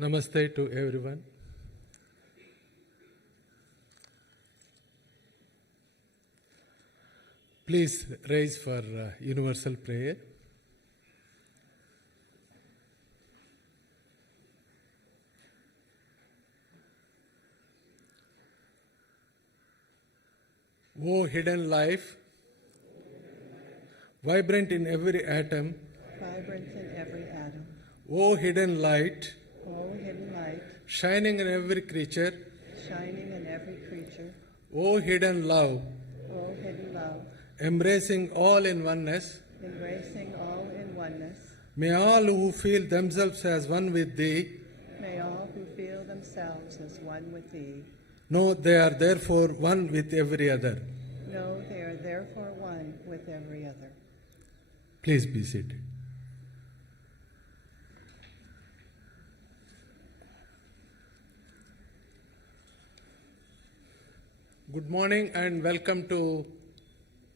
Namaste to everyone. Please rise for universal prayer. O hidden life, vibrant in every atom, O hidden light, shining in every creature, O hidden love, embracing all in oneness, may all who feel themselves as one with Thee, know they are therefore one with every other. Please be seated. Good morning and welcome to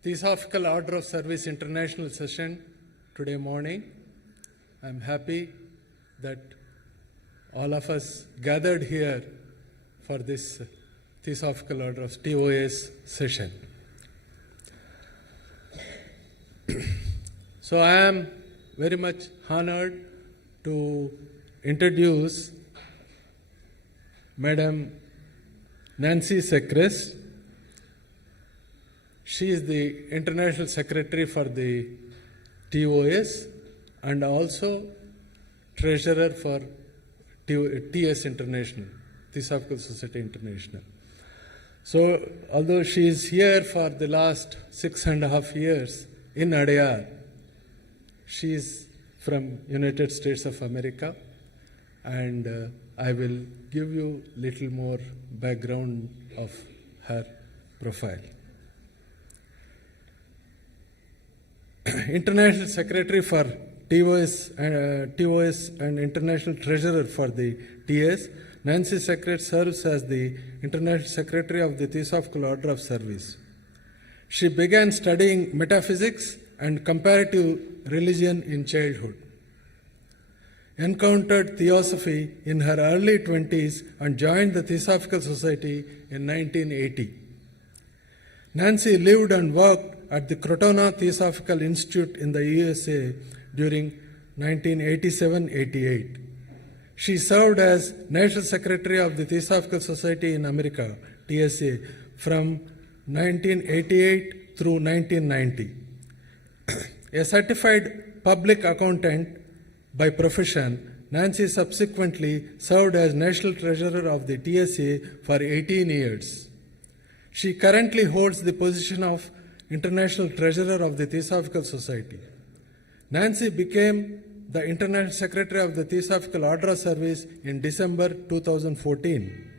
Theosophical Order of Service International Session today morning. I am happy that all of us gathered here for this Theosophical Order of TOS session. So I am very much honored to introduce Madam Nancy Secrest. She is the International Secretary for the TOS and also Treasurer for TS International, Theosophical Society International. So, although she is here for the last 6.5 years in Adyar, she is from United States of America, and I will give you little more background of her profile. International Secretary for TOS and International Treasurer for the TS, Nancy Secrest serves as the International Secretary of the Theosophical Order of Service. She began studying metaphysics and comparative religion in childhood, encountered Theosophy in her early 20s and joined the Theosophical Society in 1980. Nancy lived and worked at the Crotona Theosophical Institute in the USA during 1987-88. She served as National Secretary of the Theosophical Society in America, TSA, from 1988 through 1990. A certified public accountant by profession, Nancy subsequently served as National Treasurer of the TSA for 18 years. She currently holds the position of International Treasurer of the Theosophical Society. Nancy became the International Secretary of the Theosophical Order of Service in December 2014.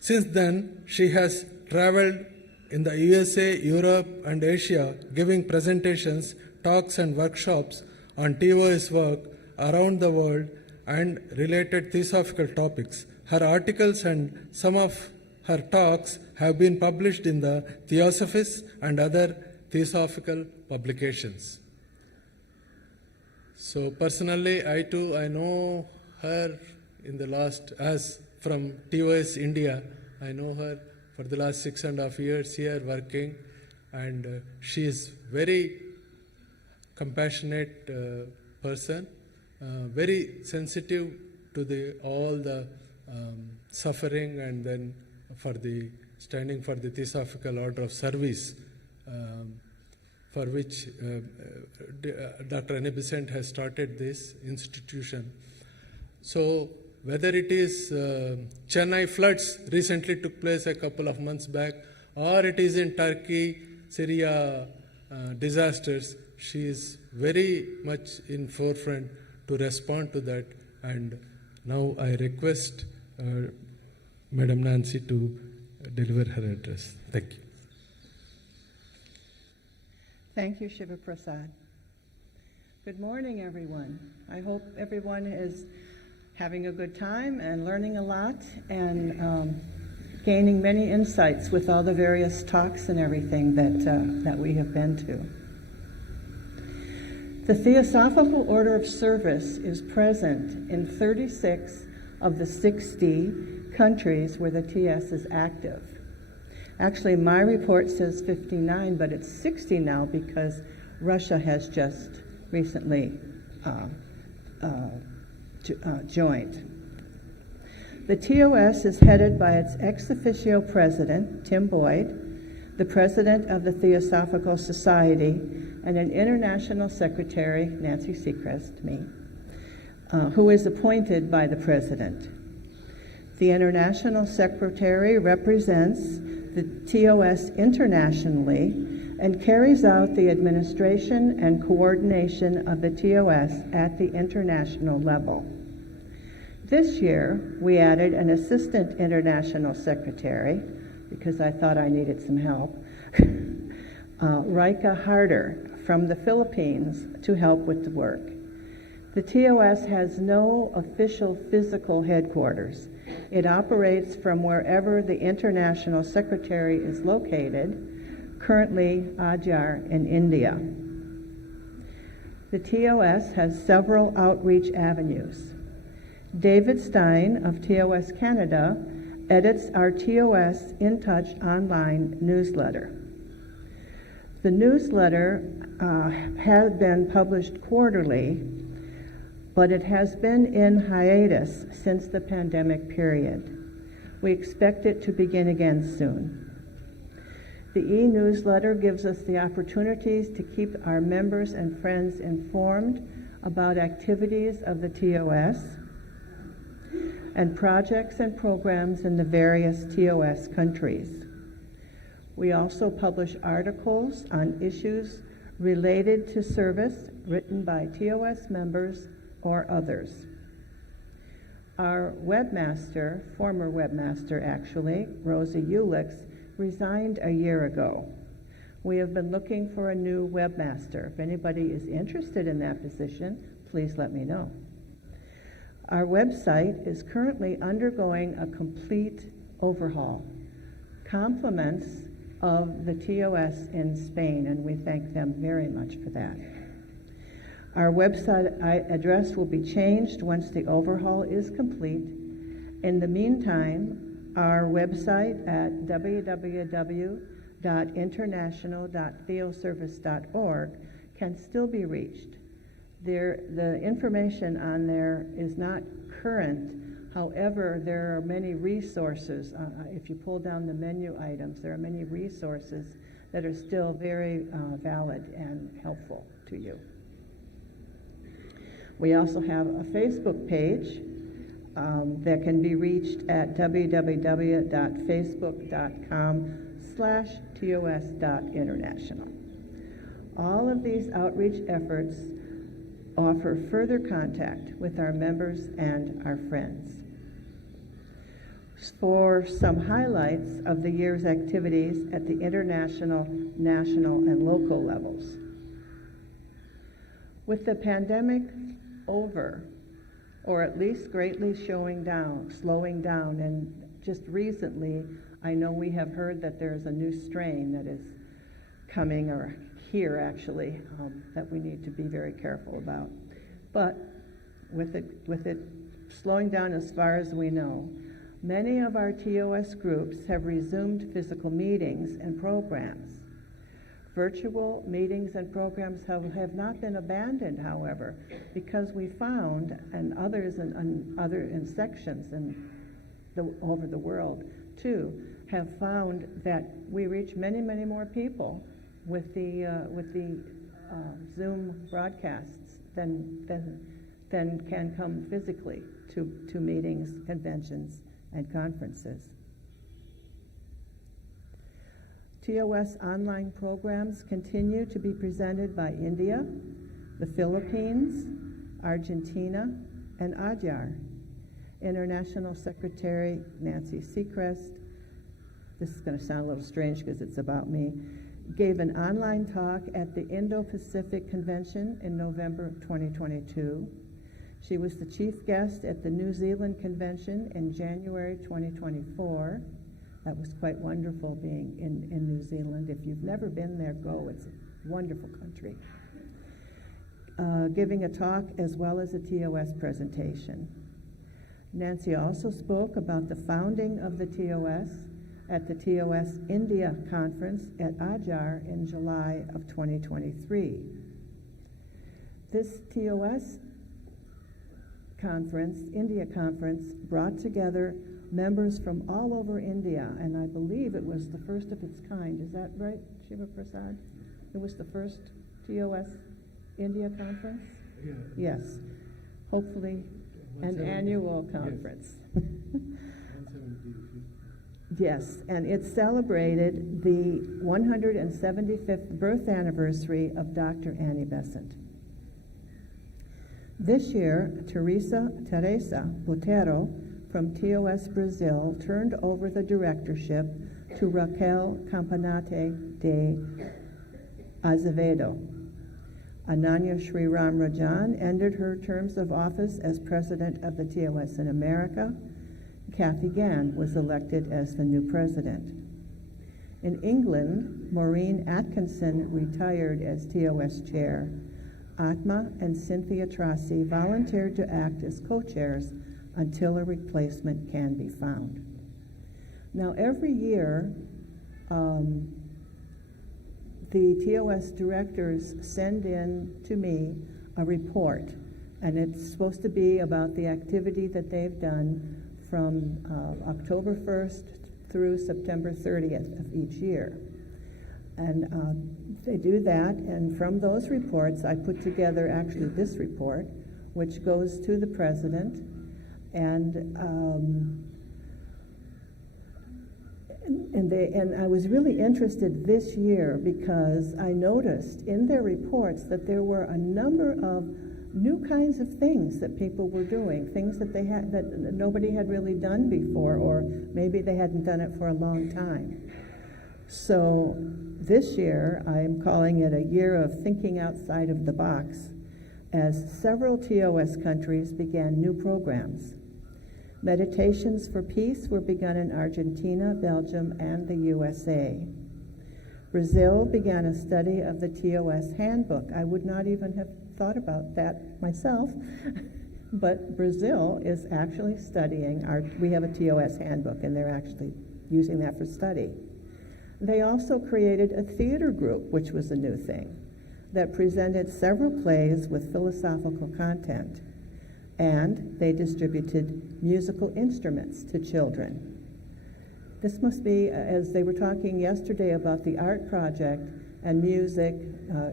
Since then, she has traveled in the USA, Europe, and Asia, giving presentations, talks, and workshops on TOS work around the world and related theosophical topics. Her articles and some of her talks have been published in the Theosophists and other theosophical publications. So personally, I know her in the last, as from TOS India, I know her for the last 6.5 years here working, and she is very compassionate person, very sensitive to all the suffering, and then for the standing for the Theosophical Order of Service, for which Dr. Annie Besant has started this institution. So whether it is Chennai floods recently took place a couple of months back, or it is in Turkey, Syria disasters, she is very much in forefront to respond to that. And now I request Madam Nancy to deliver her address. Thank you. Thank you, Shiva Prasad. Good morning, everyone. I hope everyone is having a good time and learning a lot and gaining many insights with all the various talks and everything that we have been to. The Theosophical Order of Service is present in 36 of the 60 countries where the TS is active. Actually, my report says 59, but it's 60 now because Russia has just recently joined. The TOS is headed by its ex officio president, Tim Boyd, the president of the Theosophical Society, and an international secretary, Nancy Secrest, me, who is appointed by the president. The international secretary represents the TOS internationally and carries out the administration and coordination of the TOS at the international level. This year, we added an assistant international secretary, because I thought I needed some help, Rika Harder from the Philippines, to help with the work. The TOS has no official physical headquarters. It operates from wherever the international secretary is located, currently Adyar in India. The TOS has several outreach avenues. David Stein of TOS Canada edits our TOS In Touch online newsletter. The newsletter has been published quarterly, but it has been in hiatus since the pandemic period. We expect it to begin again soon. The e-newsletter gives us the opportunities to keep our members and friends informed about activities of the TOS and projects and programs in the various TOS countries. We also publish articles on issues related to service written by TOS members or others. Our webmaster, former webmaster actually, Rosa Ulix, resigned a year ago. We have been looking for a new webmaster. If anybody is interested in that position, please let me know. Our website is currently undergoing a complete overhaul, compliments of the TOS in Spain, and we thank them very much for that. Our website address will be changed once the overhaul is complete. In the meantime, our website at www.international.theoservice.org can still be reached. The information on there is not current. However, there are many resources. If you pull down the menu items, there are many resources that are still very valid and helpful to you. We also have a Facebook page that can be reached at www.facebook.com/tos.international. All of these outreach efforts offer further contact with our members and our friends. For some highlights of the year's activities at the international, national, and local levels. With the pandemic over, or at least greatly slowing down, and just recently, I know we have heard that there's a new strain that is coming, or here actually, that we need to be very careful about. But with it slowing down as far as we know, many of our TOS groups have resumed physical meetings and programs. Virtual meetings and programs have not been abandoned, however, because we found, and others in sections over the world too, have found that we reach many, many more people with the Zoom broadcasts than can come physically to meetings, conventions, and conferences. TOS online programs continue to be presented by India, the Philippines, Argentina, and Adyar. International Secretary Nancy Secrest, this is going to sound a little strange because it's about me, gave an online talk at the Indo-Pacific Convention in November of 2022. She was the chief guest at the New Zealand Convention in January 2024. That was quite wonderful being in New Zealand. If you've never been there, go. It's a wonderful country. giving a talk as well as a TOS presentation. Nancy also spoke about the founding of the TOS at the TOS India Conference at Adyar in July of 2023. This TOS conference, India Conference, brought together members from all over India, and I believe it was the first of its kind. Is that right, Shiva Prasad? It was the first TOS India Conference? Yeah. Yes. Hopefully an annual conference. Yes, and it celebrated the 175th birth anniversary of Dr. Annie Besant. This year, Teresa Botero from TOS Brazil turned over the directorship to Raquel Campanate de Azevedo. Ananya Shri Ram Rajan ended her terms of office as president of the TOS in America. Kathy Gann was elected as the new president. In England, Maureen Atkinson retired as TOS chair. Atma and Cynthia Tracy volunteered to act as co-chairs until a replacement can be found. Now, every year, the TOS directors send in to me a report, and it's supposed to be about the activity that they've done from October 1st through September 30th of each year. And they do that, and from those reports, I put together actually this report, which goes to the president, and I was really interested this year because I noticed in their reports that there were a number of new kinds of things that people were doing, things that that nobody had really done before, or maybe they hadn't done it for a long time. So this year, I'm calling it a year of thinking outside of the box, as several TOS countries began new programs. Meditations for Peace were begun in Argentina, Belgium, and the USA. Brazil began a study of the TOS handbook. I would not even have thought about that myself, but Brazil is actually studying we have a TOS handbook, and they're actually using that for study. They also created a theater group, which was a new thing, that presented several plays with philosophical content, and they distributed musical instruments to children. This must be, as they were talking yesterday about the art project and music,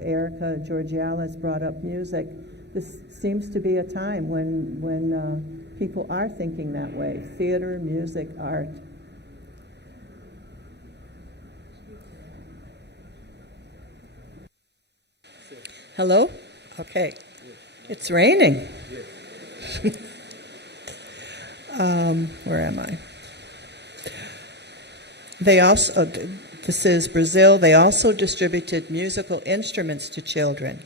Erica Georgialis brought up music. This seems to be a time when people are thinking that way, theater, music, art. Hello? Okay. It's raining. Where am I? They also, this is Brazil, they also distributed musical instruments to children.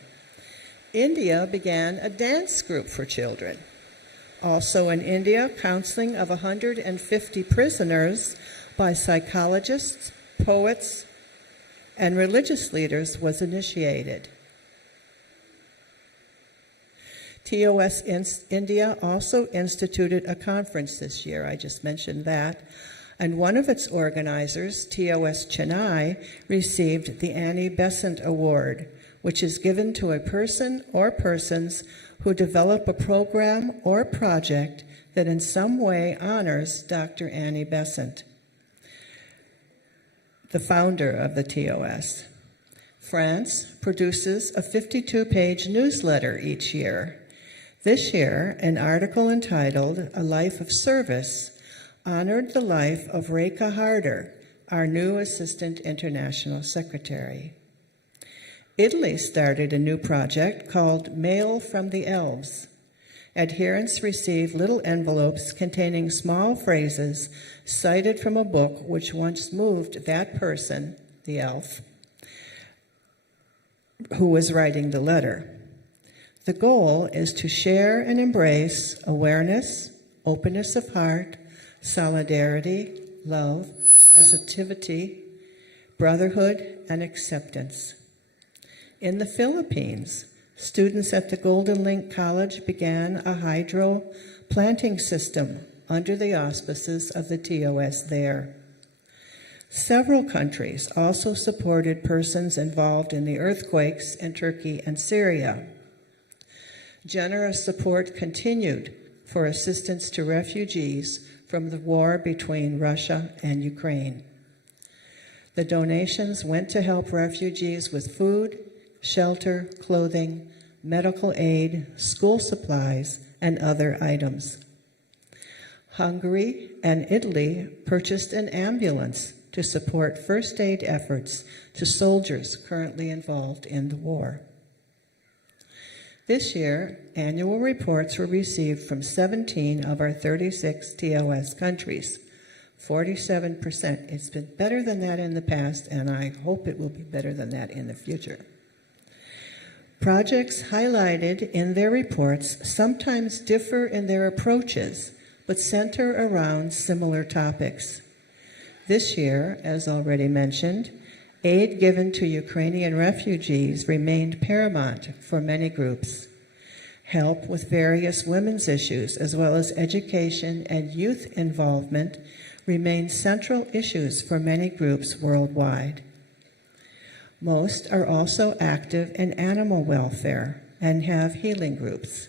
India began a dance group for children. Also in India, counseling of 150 prisoners by psychologists, poets, and religious leaders was initiated. TOS India also instituted a conference this year, I just mentioned that, and one of its organizers, TOS Chennai, received the Annie Besant Award, which is given to a person or persons who develop a program or project that in some way honors Dr. Annie Besant, the founder of the TOS. France produces a 52-page newsletter each year. This year, an article entitled A Life of Service honored the life of Rekha Harder, our new Assistant International Secretary. Italy started a new project called Mail from the Elves. Adherents receive little envelopes containing small phrases cited from a book which once moved that person, the elf, who was writing the letter. The goal is to share and embrace awareness, openness of heart, solidarity, love, positivity, brotherhood, and acceptance. In the Philippines, Students at the Golden Link College began a hydro planting system under the auspices of the TOS there. Several countries also supported persons involved in the earthquakes in Turkey and Syria. Generous support continued for assistance to refugees from the war between Russia and Ukraine. The donations went to help refugees with food, shelter, clothing, medical aid, school supplies, and other items. Hungary and Italy purchased an ambulance to support first aid efforts to soldiers currently involved in the war. This year, annual reports were received from 17 of our 36 TOS countries, 47%. It's been better than that in the past, and I hope it will be better than that in the future. Projects highlighted in their reports sometimes differ in their approaches, but center around similar topics. This year, as already mentioned, aid given to Ukrainian refugees remained paramount for many groups. Help with various women's issues, as well as education and youth involvement, remain central issues for many groups worldwide. Most are also active in animal welfare and have healing groups.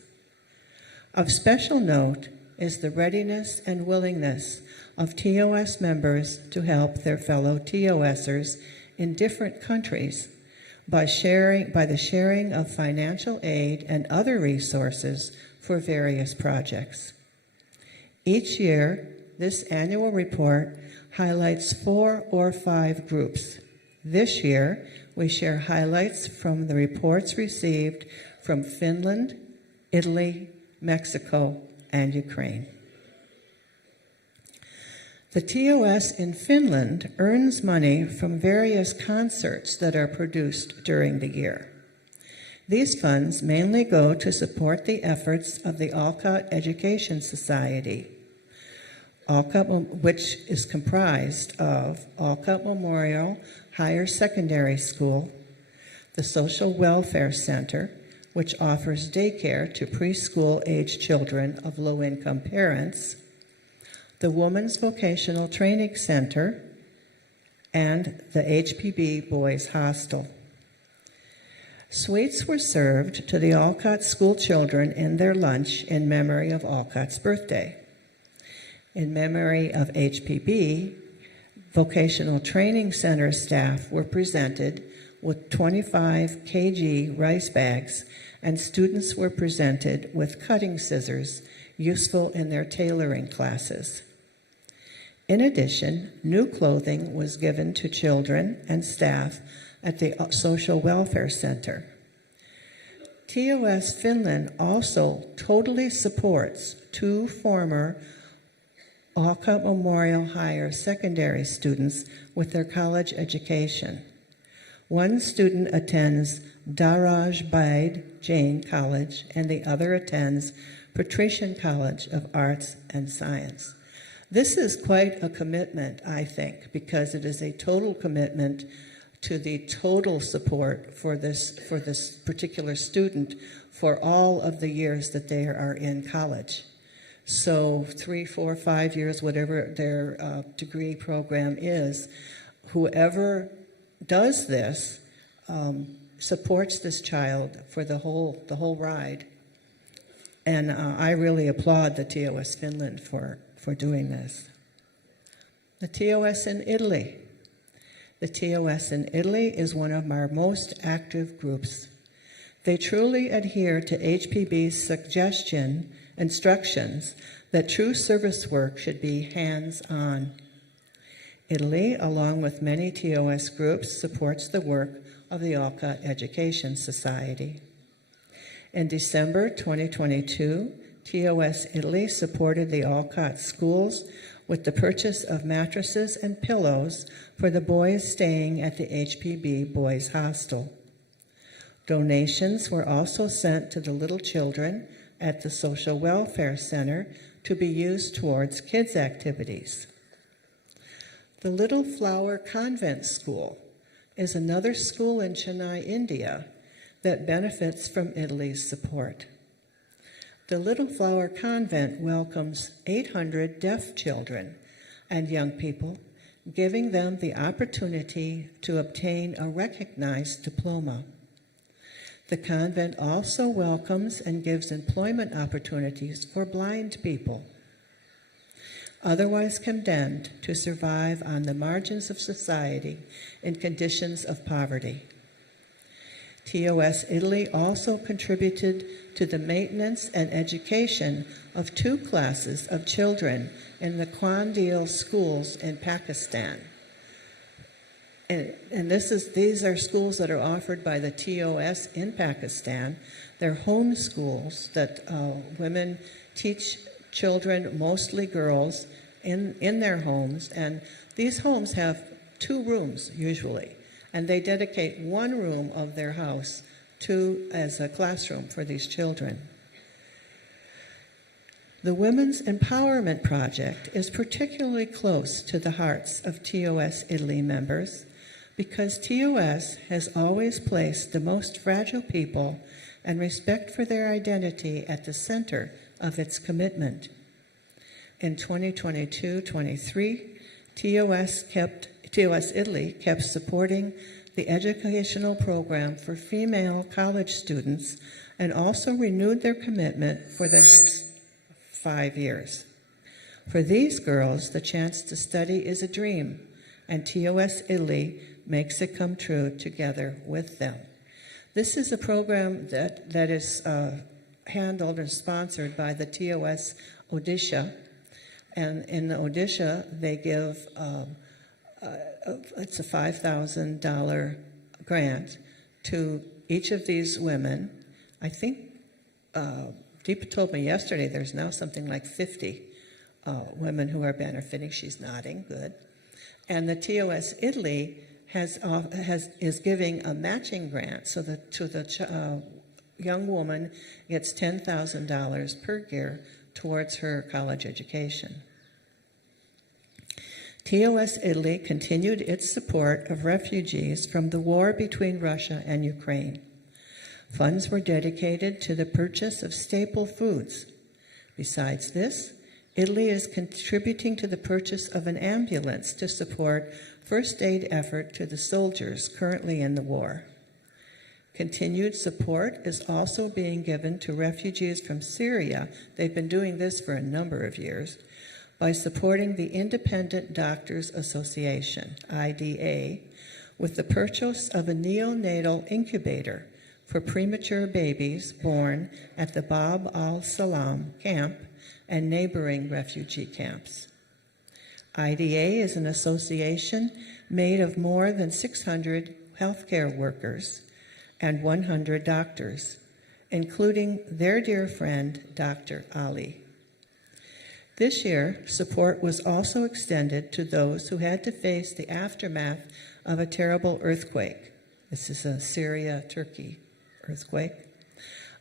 Of special note is the readiness and willingness of TOS members to help their fellow TOSers in different countries by the sharing of financial aid and other resources for various projects. Each year, this annual report highlights 4 or 5 groups. This year, we share highlights from the reports received from Finland, Italy, Mexico, and Ukraine. The TOS in Finland earns money from various concerts that are produced during the year. These funds mainly go to support the efforts of the Alcott Education Society, which is comprised of Alcott Memorial Higher Secondary School, the Social Welfare Center, which offers daycare to preschool-age children of low-income parents, the Women's Vocational Training Center, and the HPB Boys Hostel. Sweets were served to the Alcott school children in their lunch in memory of Alcott's birthday. In memory of HPB, Vocational Training Center staff were presented with 25 kg rice bags, and students were presented with cutting scissors useful in their tailoring classes. In addition, new clothing was given to children and staff at the Social Welfare Center. TOS Finland also totally supports 2 former Alcott Memorial Higher Secondary students with their college education. One student attends Daraj Baid Jain College, and the other attends Patrician College of Arts and Science. This is quite a commitment, I think, because it is a total commitment to the total support for this particular student for all of the years that they are in college. So 3, 4, 5 years, whatever their degree program is, whoever does this supports this child for the whole ride. And I really applaud the TOS Finland for doing this. The TOS in Italy. The TOS in Italy is one of our most active groups. They truly adhere to HPB's instructions that true service work should be hands-on. Italy, along with many TOS groups, supports the work of the Alcott Education Society. In December 2022, TOS Italy supported the Alcott schools with the purchase of mattresses and pillows for the boys staying at the HPB Boys Hostel. Donations were also sent to the little children at the Social Welfare Center to be used towards kids' activities. The Little Flower Convent School is another school in Chennai, India, that benefits from Italy's support. The Little Flower Convent welcomes 800 deaf children and young people, giving them the opportunity to obtain a recognized diploma. The convent also welcomes and gives employment opportunities for blind people, otherwise condemned to survive on the margins of society in conditions of poverty. TOS Italy also contributed to the maintenance and education of 2 classes of children in the Quandil schools in Pakistan. And these are schools that are offered by the TOS in Pakistan. They're home schools that women teach children, mostly girls, in their homes. And these homes have 2 rooms usually, and they dedicate 1 room of their house as a classroom for these children. The Women's Empowerment Project is particularly close to the hearts of TOS Italy members because TOS has always placed the most fragile people and respect for their identity at the center of its commitment. In 2022-23, TOS Italy kept supporting the educational program for female college students and also renewed their commitment for the next 5 years. For these girls, the chance to study is a dream, and TOS Italy makes it come true together with them. This is a program that is handled and sponsored by the TOS Odisha, and in Odisha they give it's a $5,000 grant to each of these women. I think Deepa told me yesterday there's now something like 50 women who are benefiting. She's nodding, good. And the TOS Italy is giving a matching grant so that the young woman gets $10,000 per year towards her college education. TOS Italy continued its support of refugees from the war between Russia and Ukraine. Funds were dedicated to the purchase of staple foods. Besides this, Italy is contributing to the purchase of an ambulance to support first aid effort to the soldiers currently in the war. Continued support is also being given to refugees from Syria. They've been doing this for a number of years by supporting the Independent Doctors Association, IDA, with the purchase of a neonatal incubator for premature babies born at the Bab al-Salam camp and neighboring refugee camps. IDA is an association made of more than 600 healthcare workers and 100 doctors, including their dear friend, Dr. Ali. This year, support was also extended to those who had to face the aftermath of a terrible earthquake. This is a Syria-Turkey earthquake.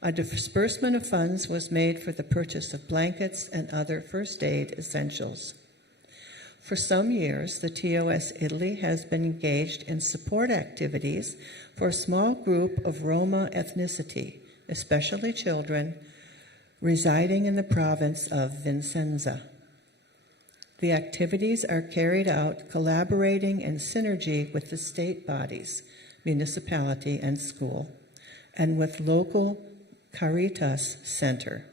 A disbursement of funds was made for the purchase of blankets and other first aid essentials. For some years, the TOS Italy has been engaged in support activities for a small group of Roma ethnicity, especially children, residing in the province of Vicenza. The activities are carried out collaborating in synergy with the state bodies, municipality and school, and with local Caritas Center.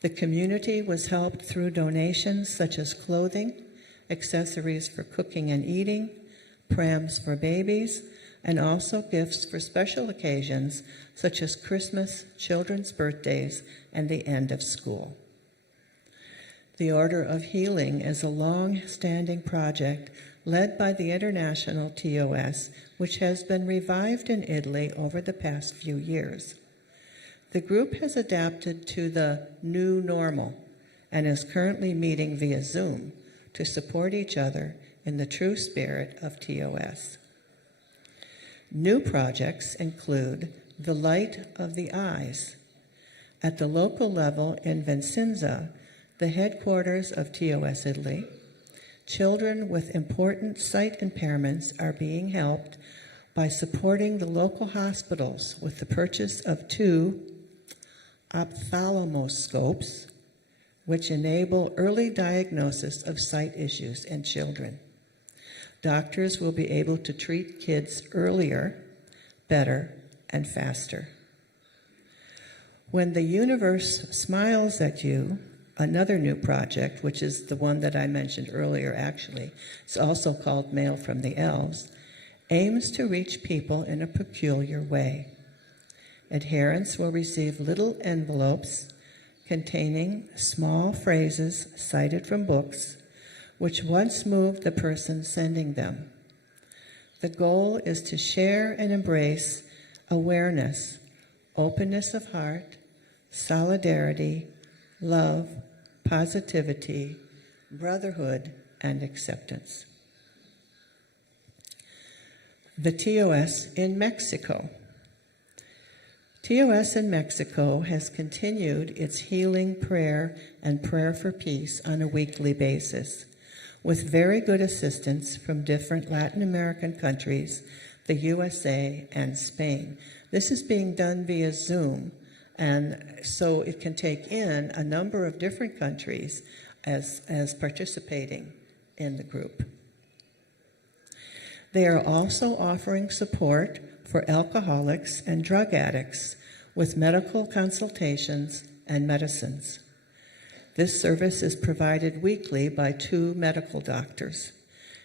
The community was helped through donations such as clothing, accessories for cooking and eating, prams for babies, and also gifts for special occasions such as Christmas, children's birthdays, and the end of school. The Order of Healing is a long-standing project led by the International TOS, which has been revived in Italy over the past few years. The group has adapted to the new normal and is currently meeting via Zoom to support each other in the true spirit of TOS. New projects include the Light of the Eyes. At the local level in Vicenza, the headquarters of TOS Italy, children with important sight impairments are being helped by supporting the local hospitals with the purchase of 2 ophthalmoscopes, which enable early diagnosis of sight issues in children. Doctors will be able to treat kids earlier, better, and faster. When the universe smiles at you, another new project, which is the one that I mentioned earlier actually, it's also called Mail from the Elves, aims to reach people in a peculiar way. Adherents will receive little envelopes containing small phrases cited from books, which once moved the person sending them. The goal is to share and embrace awareness, openness of heart, solidarity, love, positivity, brotherhood, and acceptance. The TOS in Mexico. TOS in Mexico has continued its healing prayer and prayer for peace on a weekly basis, with very good assistance from different Latin American countries, the USA, and Spain. This is being done via Zoom, and so it can take in a number of different countries as participating in the group. They are also offering support for alcoholics and drug addicts with medical consultations and medicines. This service is provided weekly by 2 medical doctors,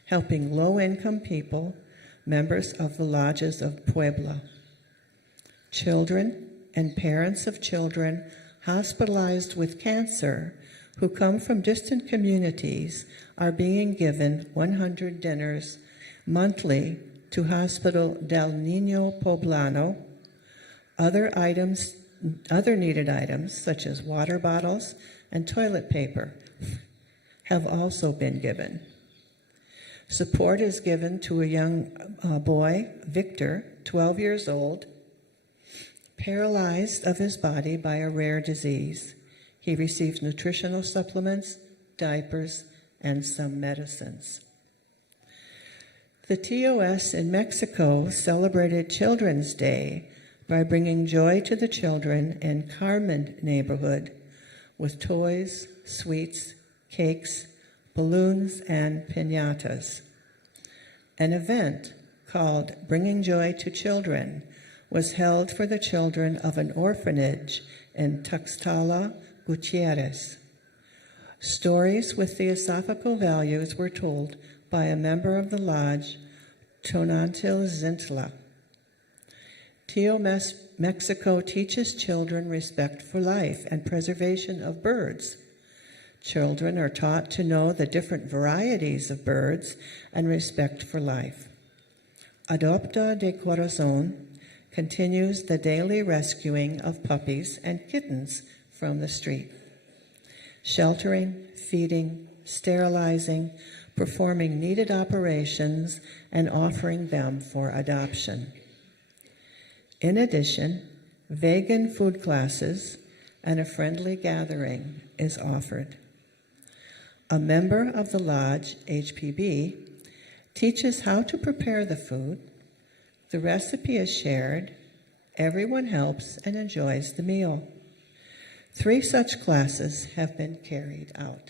helping low-income people, members of the lodges of Puebla. Children and parents of children hospitalized with cancer who come from distant communities are being given 100 dinners monthly to Hospital del Niño Poblano. Other needed items, such as water bottles and toilet paper, have also been given. Support is given to a young boy, Victor, 12 years old, paralyzed of his body by a rare disease. He receives nutritional supplements, diapers, and some medicines. The TOS in Mexico celebrated Children's Day by bringing joy to the children in Carmen neighborhood with toys, sweets, cakes, balloons, and piñatas. An event called Bringing Joy to Children was held for the children of an orphanage in Tuxtla Gutierrez. Stories with theosophical values were told by a member of the lodge, Tonantil Zintla. TOS Mexico teaches children respect for life and preservation of birds. Children are taught to know the different varieties of birds and respect for life. Adopta de Corazon continues the daily rescuing of puppies and kittens from the street. Sheltering, feeding, sterilizing, performing needed operations, and offering them for adoption. In addition, vegan food classes and a friendly gathering is offered. A member of the lodge, HPB, teaches how to prepare the food. The recipe is shared. Everyone helps and enjoys the meal. 3 such classes have been carried out.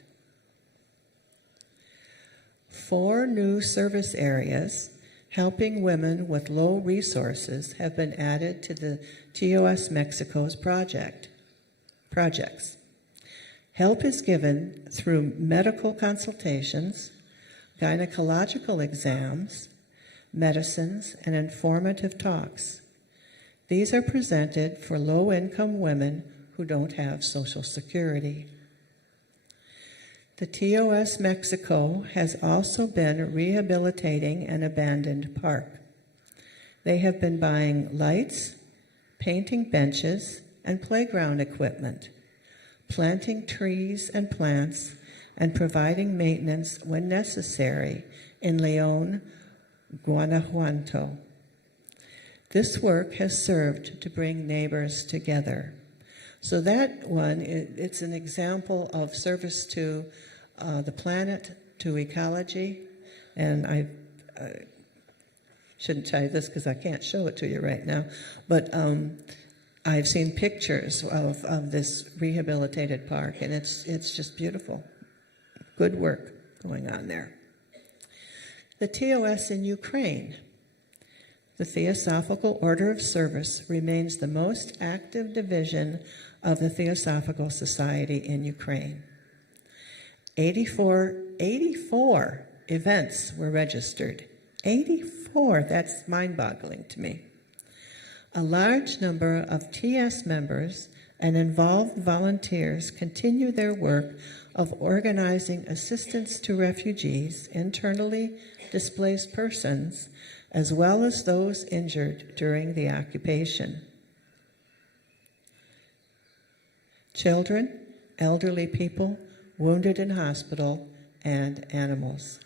4 new service areas helping women with low resources have been added to the TOS Mexico's projects. Help is given through medical consultations, gynecological exams, medicines, and informative talks. These are presented for low-income women who don't have Social Security. The TOS Mexico has also been rehabilitating an abandoned park. They have been buying lights, painting benches, and playground equipment, planting trees and plants, and providing maintenance when necessary in León, Guanajuato. This work has served to bring neighbors together. So that one, it's an example of service to the planet, to ecology, and shouldn't tell you this because I can't show it to you right now, but I've seen pictures of this rehabilitated park, and it's just beautiful. Good work going on there. The TOS in Ukraine. The Theosophical Order of Service remains the most active division of the Theosophical Society in Ukraine. 84 events were registered. 84, that's mind-boggling to me. A large number of TS members and involved volunteers continue their work of organizing assistance to refugees, internally displaced persons, as well as those injured during the occupation. Children, elderly people, wounded in hospital, and animals.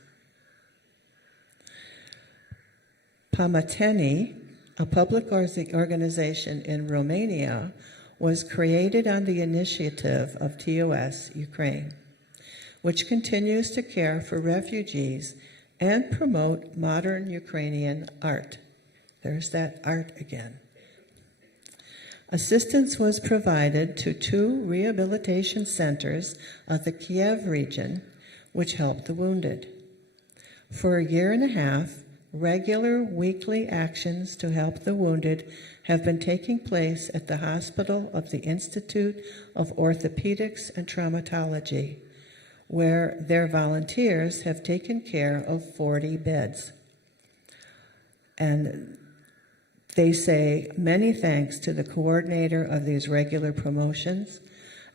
Pamateni, a public organization in Romania, was created on the initiative of TOS Ukraine, which continues to care for refugees and promote modern Ukrainian art. There's that art again. Assistance was provided to 2 rehabilitation centers of the Kiev region, which helped the wounded. For a year and a half, regular weekly actions to help the wounded have been taking place at the hospital of the Institute of Orthopedics and Traumatology, where their volunteers have taken care of 40 beds. And they say many thanks to the coordinator of these regular promotions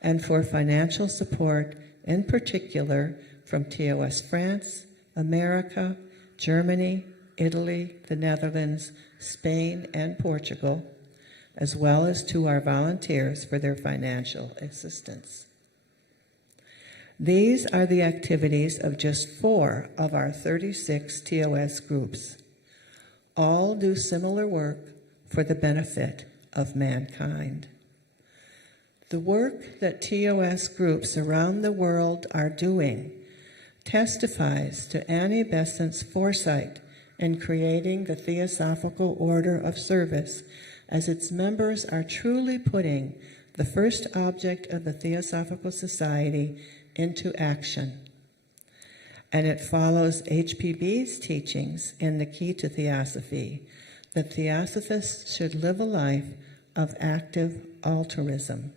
and for financial support, in particular from TOS France, America, Germany, Italy, the Netherlands, Spain, and Portugal, as well as to our volunteers for their financial assistance. These are the activities of just 4 of our 36 TOS groups. All do similar work for the benefit of mankind. The work that TOS groups around the world are doing testifies to Annie Besant's foresight in creating the Theosophical Order of Service, as its members are truly putting the first object of the Theosophical Society into action. And it follows HPB's teachings in the Key to Theosophy, that Theosophists should live a life of active altruism.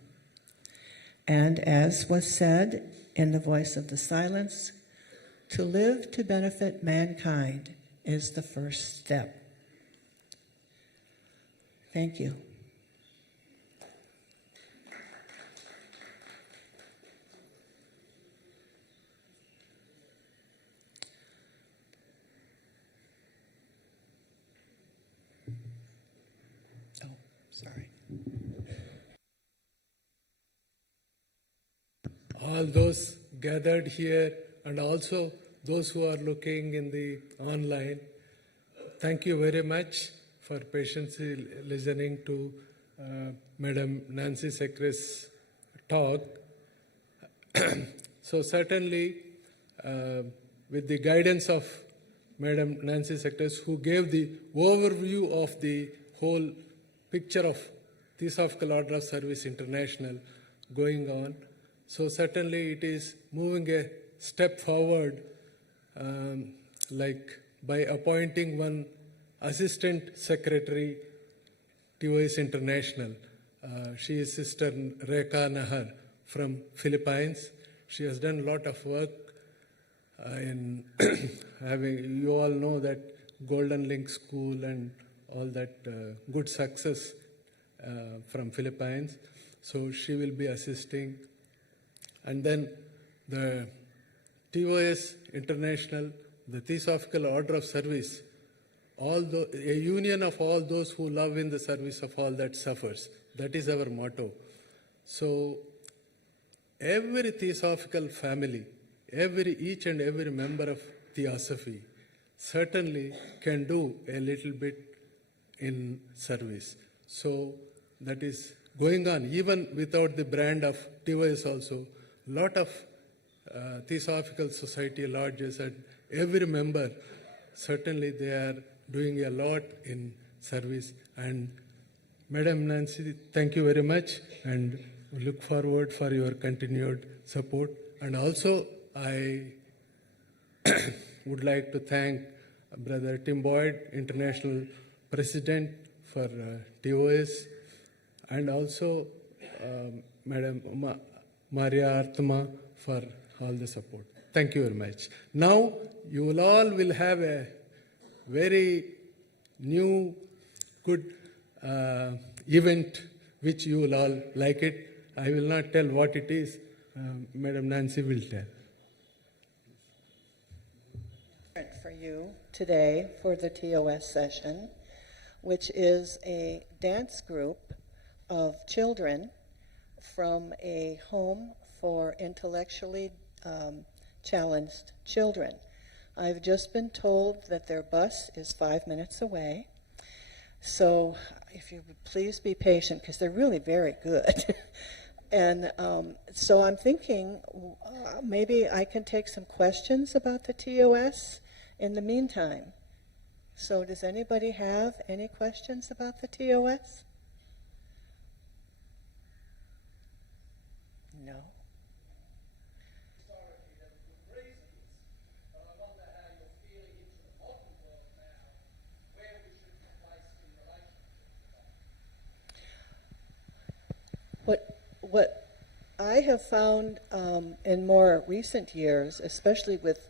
And as was said in the Voice of the Silence, to live to benefit mankind is the first step. Thank you. Oh, sorry. All those gathered here and also those who are looking in the online, thank you very much for patiently listening to Madam Nancy Secrest's talk. So certainly, with the guidance of Madam Nancy Secrest, who gave the overview of the whole picture of Theosophical Order of Service International going on, so certainly it is moving a step forward, like by appointing one Assistant Secretary, TOS International. She is Sister Rekha Nahar from Philippines. She has done a lot of work in having, you all know that Golden Link School and all that good success from Philippines. So she will be assisting. And then the TOS International, the Theosophical Order of Service, a union of all those who love in the service of all that suffers. That is our motto. So every Theosophical family, each and every member of Theosophy certainly can do a little bit in service. So that is going on, even without the brand of TOS also. Lot of Theosophical Society lodges and every member, certainly they are doing a lot in service. And Madam Nancy, thank you very much, and we look forward for your continued support. And also, I would like to thank Brother Tim Boyd, International President for TOS, and also Madam Maria Artma for all the support. Thank you very much. Now, you will have a very new, good event which you will all like it. I will not tell what it is. Madam Nancy will tell. For you today for the TOS session, which is a dance group of children from a home for intellectually challenged children. I've just been told that their bus is 5 minutes away, so if you would please be patient, because they're really very good. And so I'm thinking maybe I can take some questions about the TOS in the meantime. So does anybody have any questions about the TOS? No. What I have found in more recent years, especially with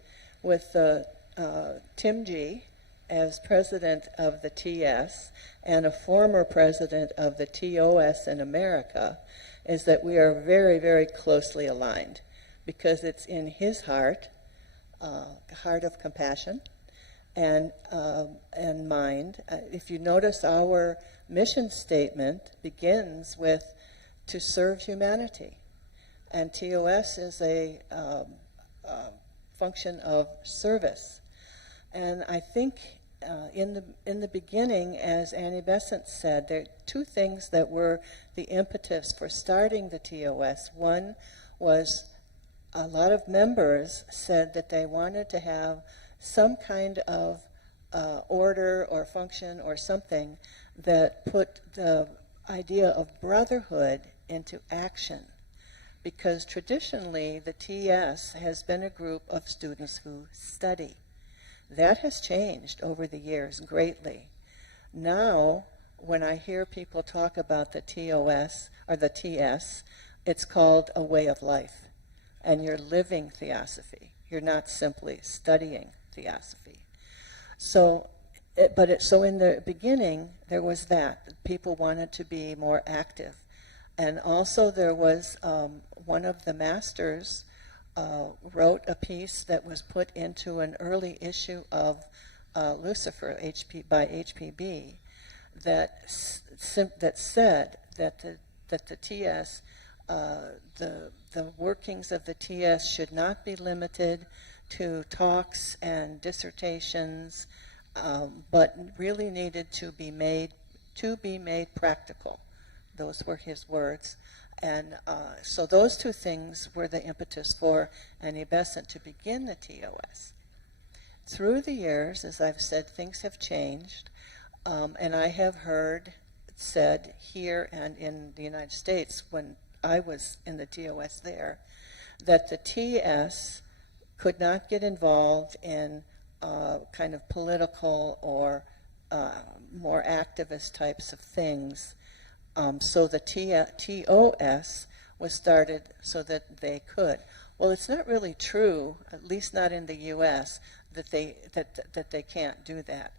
Tim G. as president of the TS and a former president of the TOS in America, is that we are very, very closely aligned, because it's in his heart, heart of compassion, and mind. If you notice, our mission statement begins with "to serve humanity," and TOS is a function of service. And I think in the beginning, as Annie Besant said, there are two things that were the impetus for starting the TOS. One was a lot of members said that they wanted to have some kind of order or function or something that put the idea of brotherhood into action. Because traditionally, the TS has been a group of students who study. That has changed over the years greatly. Now, when I hear people talk about the TOS or the TS, it's called a way of life. And you're living Theosophy. You're not simply studying Theosophy. So in the beginning, there was that. People wanted to be more active. And also there was one of the masters wrote a piece that was put into an early issue of Lucifer by HPB that said that the TS, the workings of the TS should not be limited to talks and dissertations, but really needed to be made practical. Those were his words. And so those two things were the impetus for Annie Besant to begin the TOS. Through the years, as I've said, things have changed. And I have heard said here and in the United States, when I was in the TOS there, that the TS could not get involved in kind of political or more activist types of things. So the TOS was started so that they could. Well, it's not really true, at least not in the U.S., that they can't do that,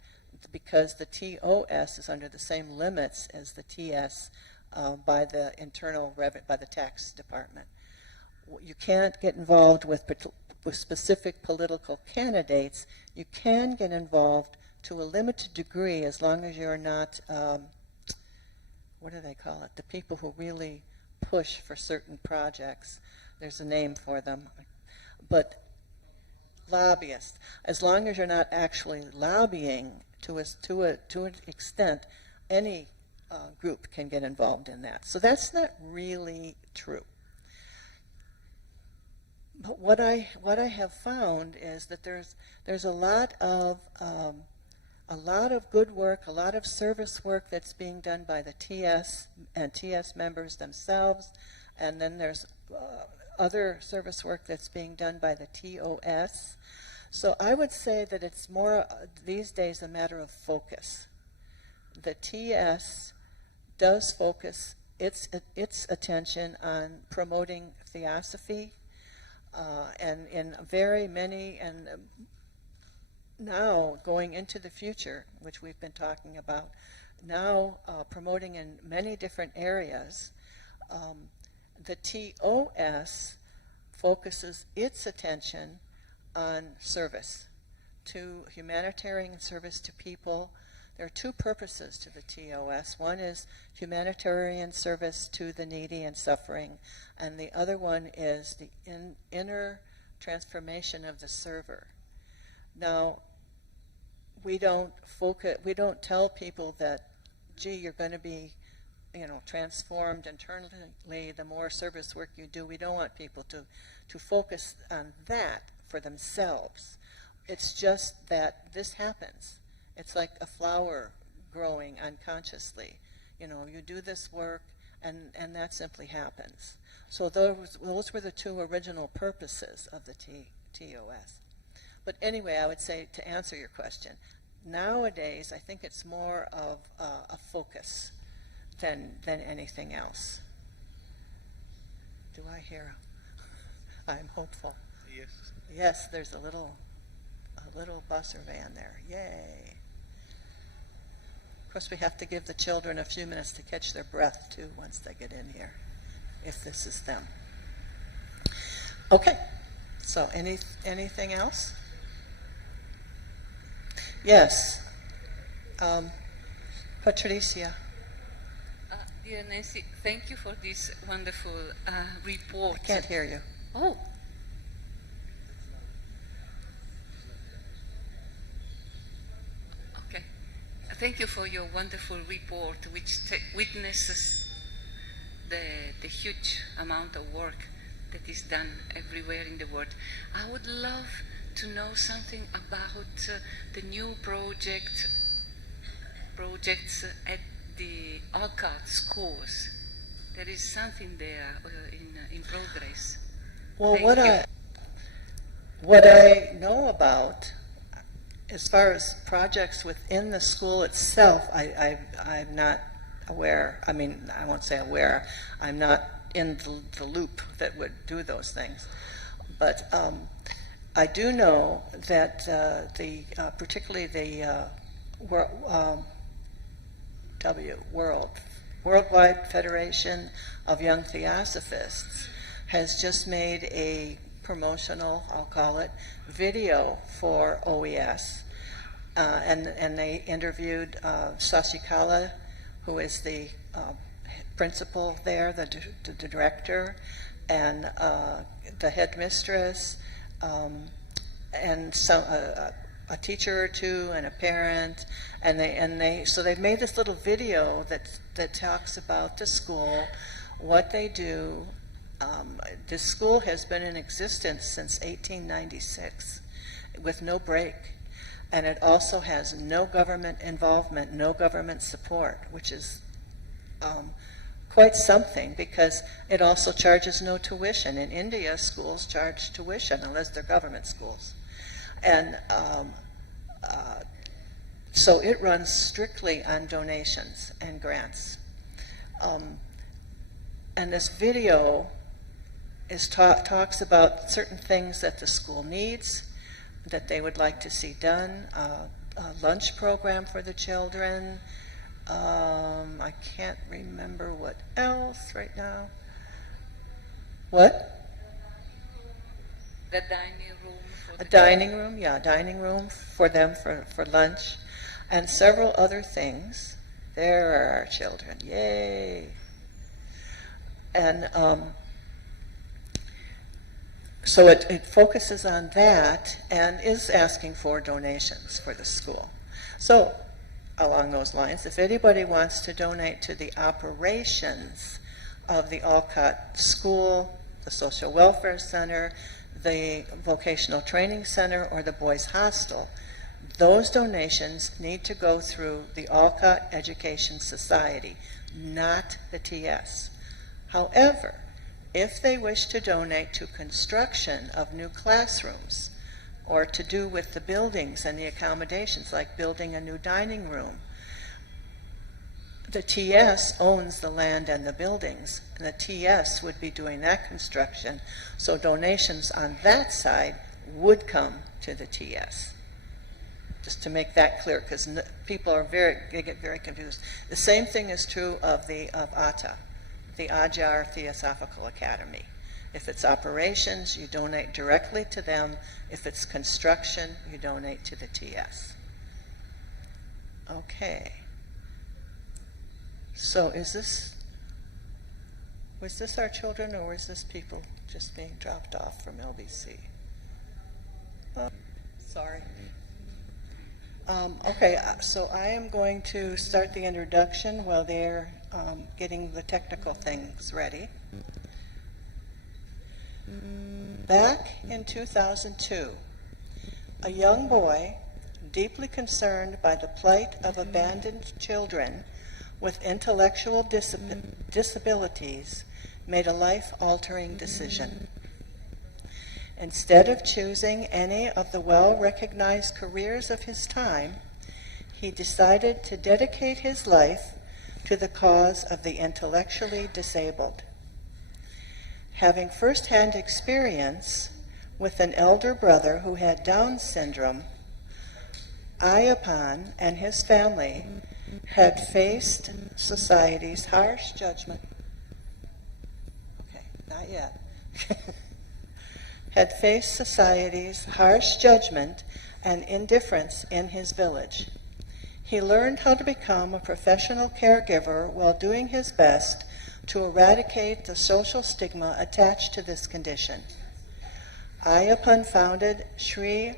because the TOS is under the same limits as the TS by the tax department. You can't get involved with specific political candidates. You can get involved to a limited degree as long as you're not. What do they call it? The people who really push for certain projects. There's a name for them. But lobbyists. As long as you're not actually lobbying to an extent, any group can get involved in that. So that's not really true. But what I have found is that there's a lot of a lot of good work, a lot of service work that's being done by the TS and TS members themselves, and then there's other service work that's being done by the TOS. So I would say that it's more these days a matter of focus. The TS does focus its attention on promoting Theosophy, and in very many, and now going into the future, which we've been talking about, now promoting in many different areas. The TOS focuses its attention on service, to humanitarian service to people. There are two purposes to the TOS. One is humanitarian service to the needy and suffering, and the other one is the inner transformation of the server. Now, we don't tell people that, gee, you're going to be, transformed internally the more service work you do. We don't want people to focus on that for themselves. It's just that this happens. It's like a flower growing unconsciously. You do this work, and that simply happens. So those were the two original purposes of the TOS. But anyway, I would say, to answer your question, nowadays I think it's more of a focus than anything else. Do I hear? I'm hopeful. Yes. Yes, there's a little bus or van there. Yay. Of course, we have to give the children a few minutes to catch their breath, too, once they get in here, if this is them. Okay, so anything else? Yes. Patricia. Dear Nancy, thank you for this wonderful report. I can't hear you. Oh. Okay. Thank you for your wonderful report, which witnesses the huge amount of work that is done everywhere in the world. I would love to know something about the new projects at the Alcott schools. There is something there in progress. Well, Thank what I know about, as far as projects within the school itself, I'm not aware. I mean, I won't say aware. I'm not in the loop that would do those things. But I do know that particularly the Worldwide Federation of Young Theosophists has just made a promotional, I'll call it, video for OES. And they interviewed Sashikala, who is the principal there, the director, and the headmistress, and a teacher or two, and a parent, so they've made this little video that talks about the school, what they do. This school has been in existence since 1896 with no break, and it also has no government involvement, no government support, which is quite something, because it also charges no tuition. In India, schools charge tuition unless they're government schools. And so it runs strictly on donations and grants. And this video talks about certain things that the school needs, that they would like to see done, a lunch program for the children. I can't remember what else right now. What? The dining room. A dining room, yeah, a dining room for them for lunch, and several other things. There are our children, yay! And so it focuses on that and is asking for donations for the school. So along those lines, if anybody wants to donate to the operations of the Alcott School, the Social Welfare Center, the Vocational Training Center, or the Boys Hostel, Those donations need to go through the Alcott Education Society, not the TS. However, if they wish to donate to construction of new classrooms or to do with the buildings and the accommodations, like building a new dining room, the TS owns the land and the buildings, and the TS would be doing that construction, so donations on that side would come to the TS. Just to make that clear, because people are they get very confused. The same thing is true of ATA, the Adyar Theosophical Academy. If it's operations, you donate directly to them. If it's construction, you donate to the TS. Okay. So was this our children, or was this people just being dropped off from LBC? Sorry. Okay, so I am going to start the introduction while they're getting the technical things ready. Back in 2002, a young boy, deeply concerned by the plight of abandoned children with intellectual disabilities, made a life-altering decision. Instead of choosing any of the well-recognized careers of his time, he decided to dedicate his life to the cause of the intellectually disabled. Having first-hand experience with an elder brother who had Down syndrome, Ayyappan and his family had faced society's harsh judgment. Okay, not yet. Had faced society's harsh judgment and indifference in his village. He learned how to become a professional caregiver while doing his best to eradicate the social stigma attached to this condition. Ayyappan founded Shri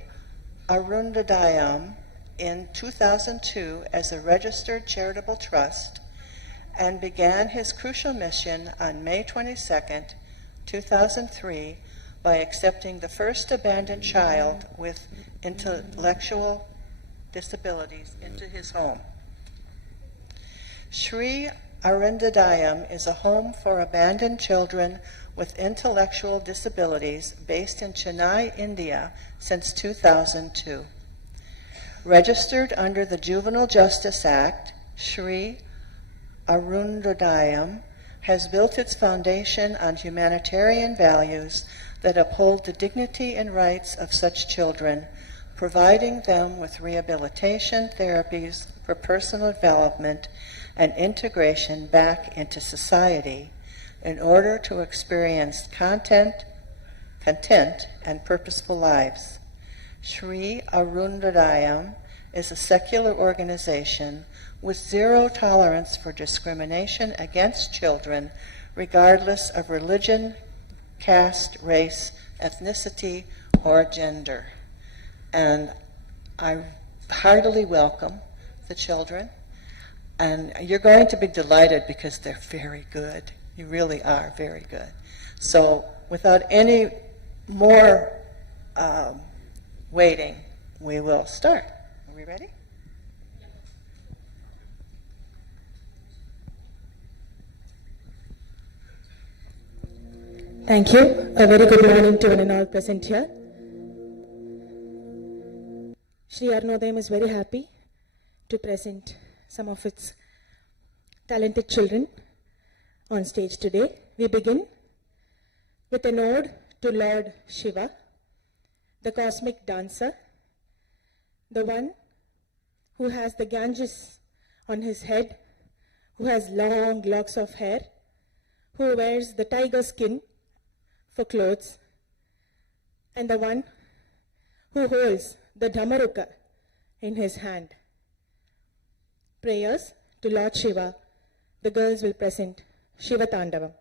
Arunodayam in 2002 as a registered charitable trust and began his crucial mission on May 22nd, 2003 by accepting the first abandoned child with intellectual disabilities into his home. Shri Arunodayam is a home for abandoned children with intellectual disabilities based in Chennai, India since 2002. Registered under the Juvenile Justice Act, Shri Arunodayam has built its foundation on humanitarian values that uphold the dignity and rights of such children, providing them with rehabilitation therapies for personal development and integration back into society in order to experience content and purposeful lives. Shri Arunodayam is a secular organization with zero tolerance for discrimination against children, regardless of religion, caste, race, ethnicity, or gender. And I heartily welcome the children. And you're going to be delighted because they're very good. You really are very good. So without any more waiting, we will start. Are we ready? Thank you. A very good morning to one and all present here. Shri Arunodayam is very happy to present some of its talented children on stage today. We begin with an ode to Lord Shiva, the cosmic dancer, the one who has the Ganges on his head, who has long locks of hair, who wears the tiger skin for clothes, and the one who holds the Dhamaruka in his hand. Prayers to Lord Shiva. The girls will present Shiva Tandavam.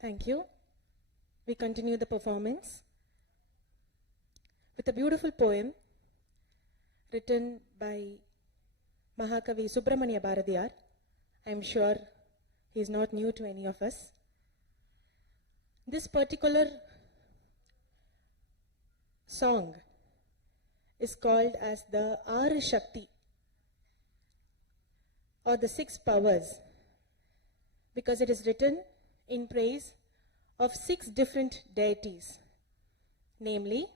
Thank you. We continue the performance with a beautiful poem written by Mahakavi Subramania Bharadiyar. I am sure he is not new to any of us. This particular song is called as the Aru Shakti or the 6 powers because it is written in praise of 6 different deities, namely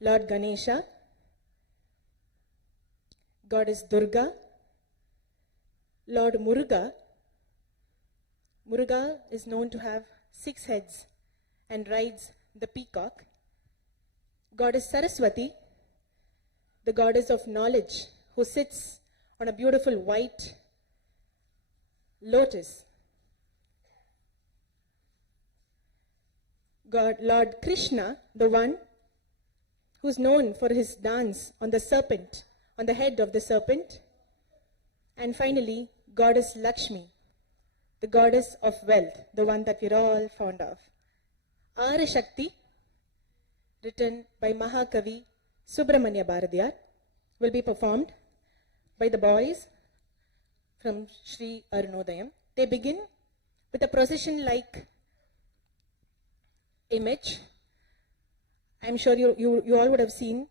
Lord Ganesha, Goddess Durga, Lord Muruga. Muruga is known to have 6 heads and rides the peacock. Goddess Saraswati, the goddess of knowledge, who sits on a beautiful white lotus. Lord Krishna, the one who is known for his dance on the serpent, on the head of the serpent. And finally, Goddess Lakshmi, the goddess of wealth, the one that we're all fond of. Aru Shakti, written by Mahakavi Subramania Bharadiyar, will be performed by the boys from Shri Arunodayam. They begin with a procession-like image. I'm sure you all would have seen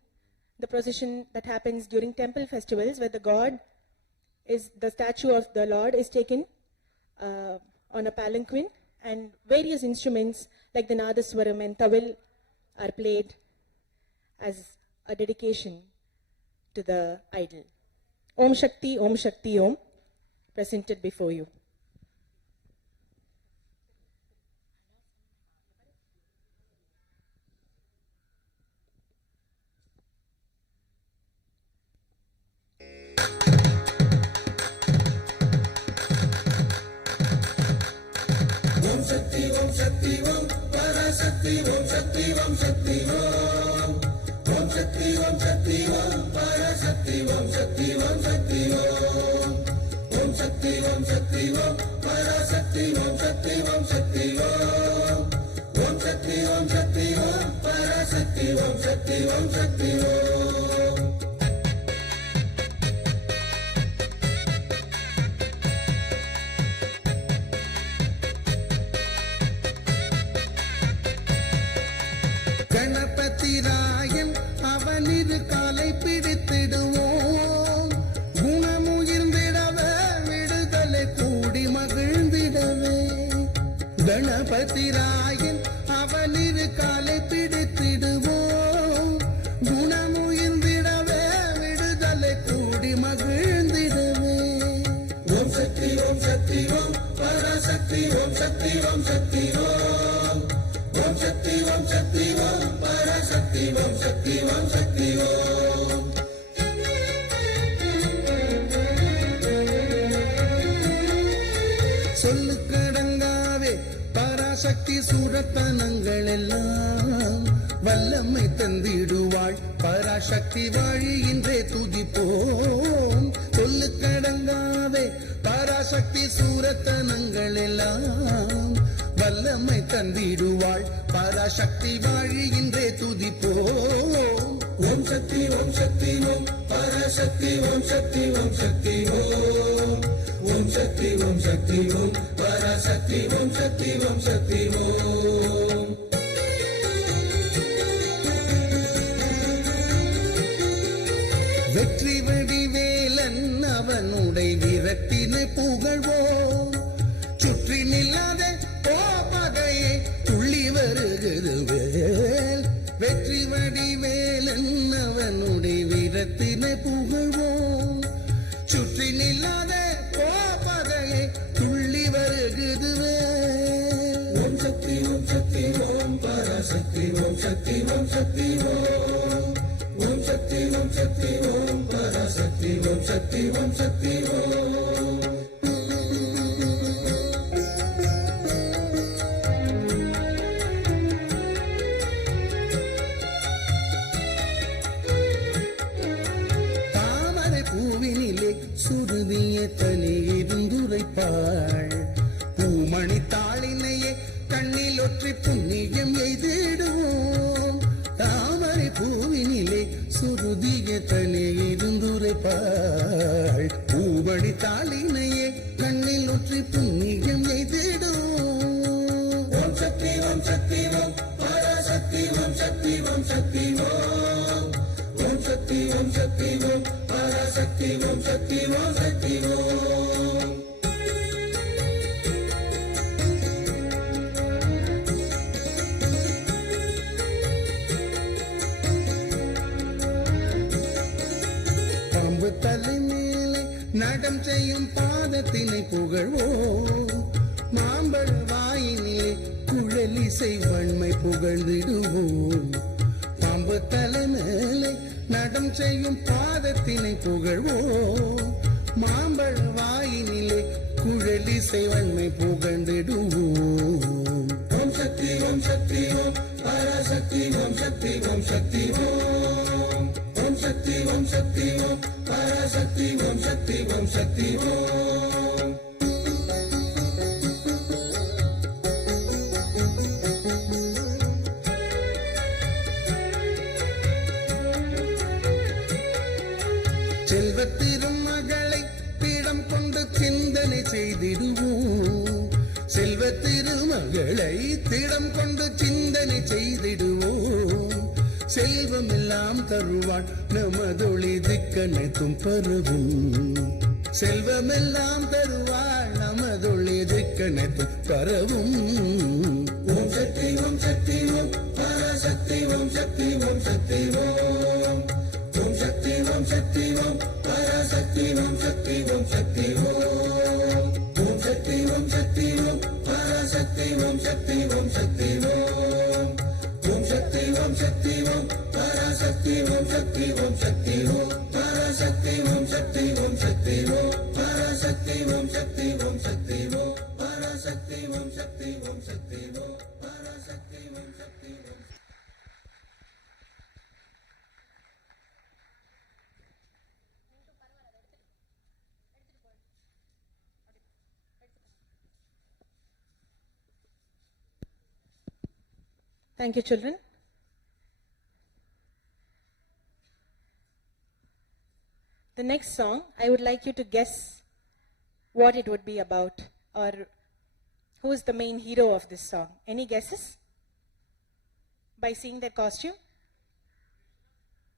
the procession that happens during temple festivals where the statue of the Lord is taken on a palanquin and various instruments like the Nadaswaram and Tawil are played as a dedication to the idol. Om Shakti Om, presented before you. கணபதிராயன் அவனிரு காலை பிடித்திடுவோம், குணமுயிர்ந்திடவே விடுதலை கூடி மகிழ்ந்திடவே. கணபதிராயன் அவனிரு காலை பிடித்திடுவோம், குணமுயிர்ந்திடவே விடுதலை கூடி மகிழ்ந்திடவே. ஓம் சக்தி ஓம் சக்தி ஓம் பராசக்தி ஓம் சக்தி ஓம் சக்தி ஓம். ஓம் சக்தி ஓம் சக்தி ஓம் பராசக்தி ஓம் சக்தி ஓம் சக்தி ஓம். சொல்லுக்கடங்காவே பராசக்தி சூரத்தனங்கள் எல்லாம் வல்லமை தந்திடுவாள், பராசக்தி வழியின்றே துதிப்போம். சொல்லுக்கடங்காவே பராசக்தி சூரத்தனங்கள் எல்லாம் வல்லமை தந்திடுவாள், பராசக்தி வழியின்றே துதிப்போம். ஓம் சக்தி ஓம் சக்தி ஓம் பராசக்தி ஓம் சக்தி ஓம் சக்தி ஓம். ஓம் சக்தி ஓம் சக்தி ஓம் பராசக்தி ஓம் சக்தி ஓம் சக்தி ஓம். வெற்றி வடிவேலன் அவனுடைய வீரத்தினை புகழ்வோம், சுற்றி நில்லாத பகையை துள்ளி வருகிறவேல். வெற்றி வடிவேலன் அவனுடைய வீரத்தினை புகழ்வோம், சுற்றி நில்லாத பகையை துள்ளி வருகிறவேல். ஓம் சக்தி ஓம் சக்தி ஓம் பராசக்தி ஓம் சக்தி ஓம் சக்தி ஓம். ஓம் சக்தி ஓம் சக்தி ஓம் பராசக்தி ஓம் சக்தி ஓம் சக்தி ஓம். சுருதிய தனி இருந்துரைப்பாள், பூமணி தாளினையே சுருதிய தனி இருந்துரைப்பாள் பூவழி தாளினையே கண்ணில் ஒற்றி புண்ணியம் எய்திடும் ஓம் சக்தி ஓம் சக்தி ஓம் பராசக்தி ஓம் சக்தி ஓம் சக்தி ஓம் ஓம் சக்தி ஓம் சக்தி ஓம் பராசக்தி ஓம் சக்தி ஓம் சக்தி ஓம் தலை மேலே நடம் செய்யும் பாதத்தினை புகழ்வோம் மாம்பழ வாயினிலே குழலிசை வன்மை புகழ்ந்திடுவோம் பாம்பு தலை மேலே நடம் செய்யும் பாதத்தினை புகழ்வோம் மாம்பழ வாயினிலே குழலிசை வன்மை புகழ்ந்திடுவோம் ஓம் சக்தி ஓம் சக்தி ஓம் பராசக்தி ஓம் சக்தி ஓம் சக்தி ஓம் ஓம் சக்தி ஓம் சக்தி ஓம் பராசக்தி ஓம் சக்தி ஓம் சக்தி ஓம் செல்வத்திரும் மகளை பீடம் கொண்டு சிந்தனை செய்திடுவோம் செல்வத்திருமகளை திடம் கொண்டு சிந்தனை செய்திடுவோம் செல்வம் எல்லாம் தருவான் நமதொளி திக்கனைத்தும் பரவும் செல்வமெல்லாம் தருவாள் நமதொளி திக்கனைத்தும் பரவும் ஓம் சக்தி ஓம் சக்தி ஓம் பராசக்தி ஓம் சக்தி ஓம் சக்தி ஓம் ஓம் சக்தி ஓம் சக்தி ஓம் பராசக்தி ஓம் சக்தி ஓம் சக்தி ஓம் ஓம் சக்தி ஓம் சக்தி ஓம் பராசக்தி ஓம் சக்தி ஓம் சக்தி ஓம் ஓம் சக்தி ஓம் சக்தி ஓம் பராசக்தி ஓம் சக்தி ஓம் சக்தி ஓம் பராசக்தி ஓம் சக்தி ஓம் சக்தி ஓம் பராசக்தி ஓம் சக்தி ஓம் சக்தி ஓம் பராசக்தி ஓம் சக்தி ஓம் சக்தி ஓம் பராசக்தி ஓம் Shakti Om Thank you, children. The next song, I would like you to guess what it would be about, or who is the main hero of this song. Any guesses? By seeing their costume?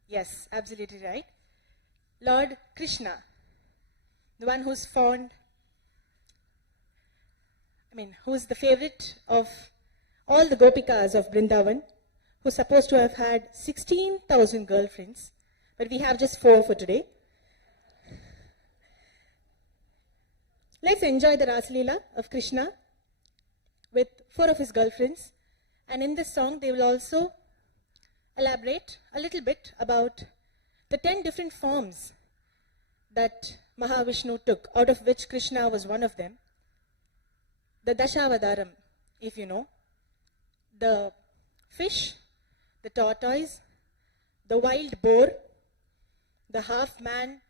Yes, absolutely right. Lord Krishna, the one who's who's the favorite of all the Gopikas of Vrindavan, who's supposed to have had 16,000 girlfriends, but we have just 4 for today. Let's enjoy the Rasalila of Krishna with 4 of his girlfriends, and in this song they will also elaborate a little bit about the 10 different forms that Mahavishnu took, out of which Krishna was one of them. The Dashavadaram, if you know, the fish, the tortoise, the wild boar, the half man,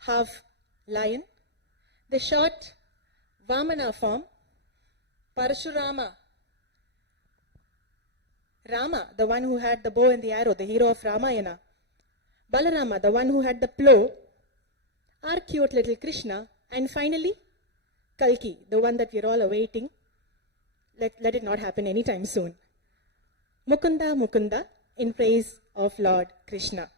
half lion, the short Vamana form, Parashurama, Rama, the one who had the bow and the arrow, the hero of Ramayana, Balarama, the one who had the plow, our cute little Krishna, and finally Kalki, the one that we're all awaiting. Let it not happen anytime soon. Mukunda Mukunda, in praise of Lord Krishna.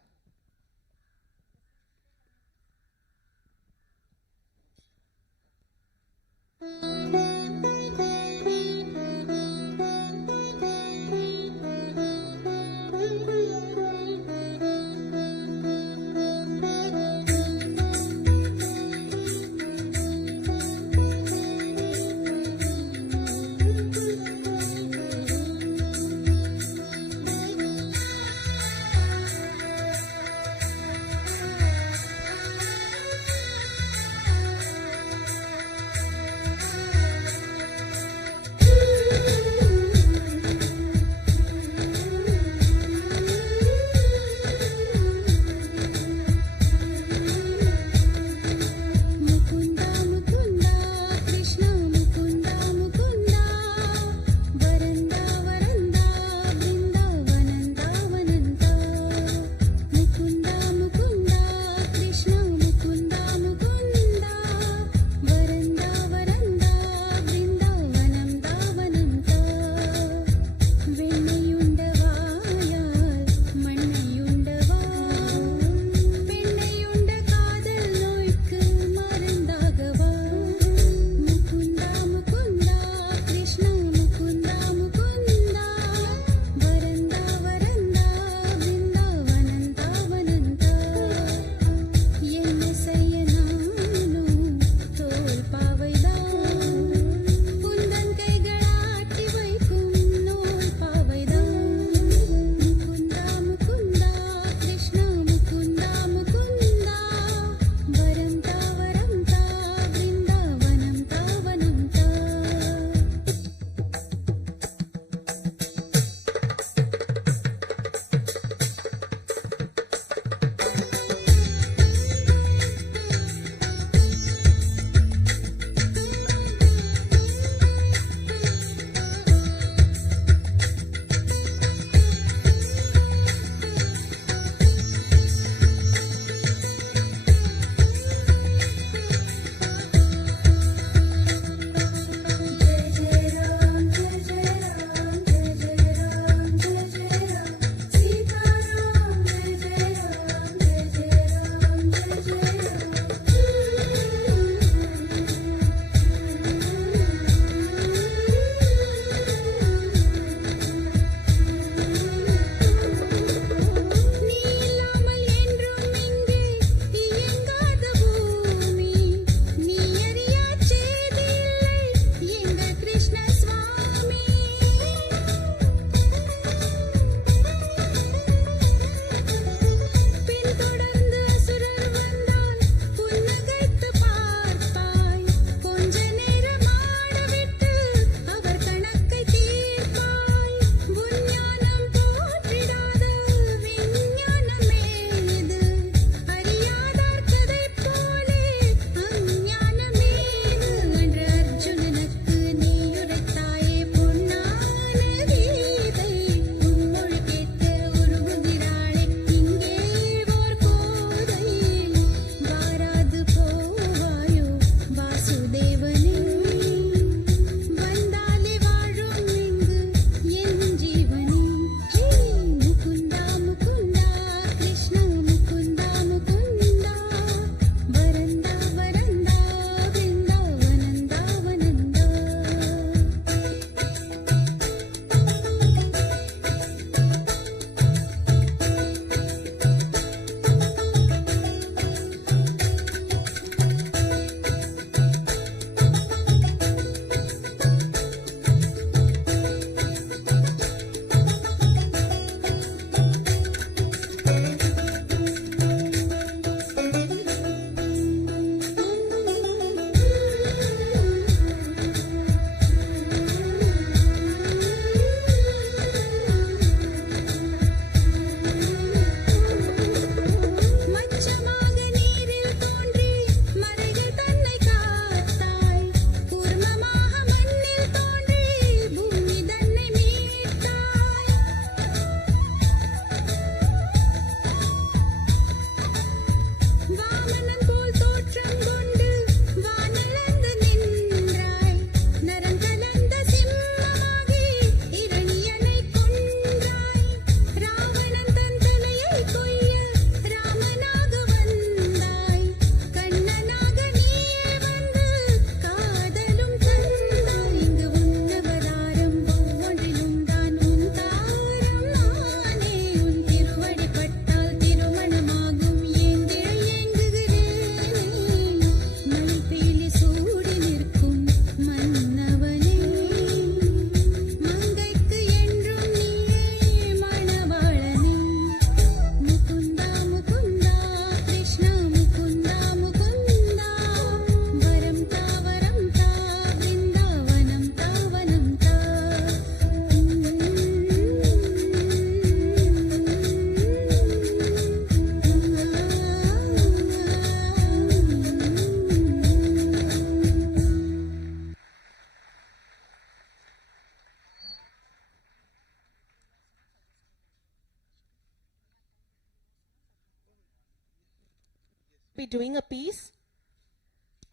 be doing a piece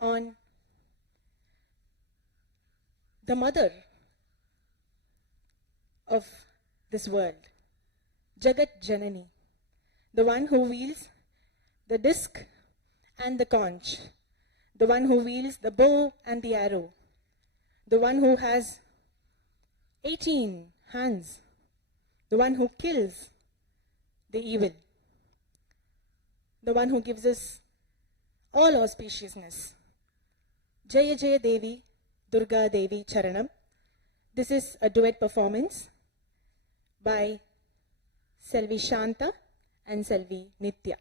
on the mother of this world, Jagat Janani, the one who wields the disc and the conch, the one who wields the bow and the arrow, the one who has 18 hands, the one who kills the evil, the one who gives us all auspiciousness. Jaya Jaya Devi, Durga Devi Charanam. This is a duet performance by Selvi Shanta and Selvi Nitya.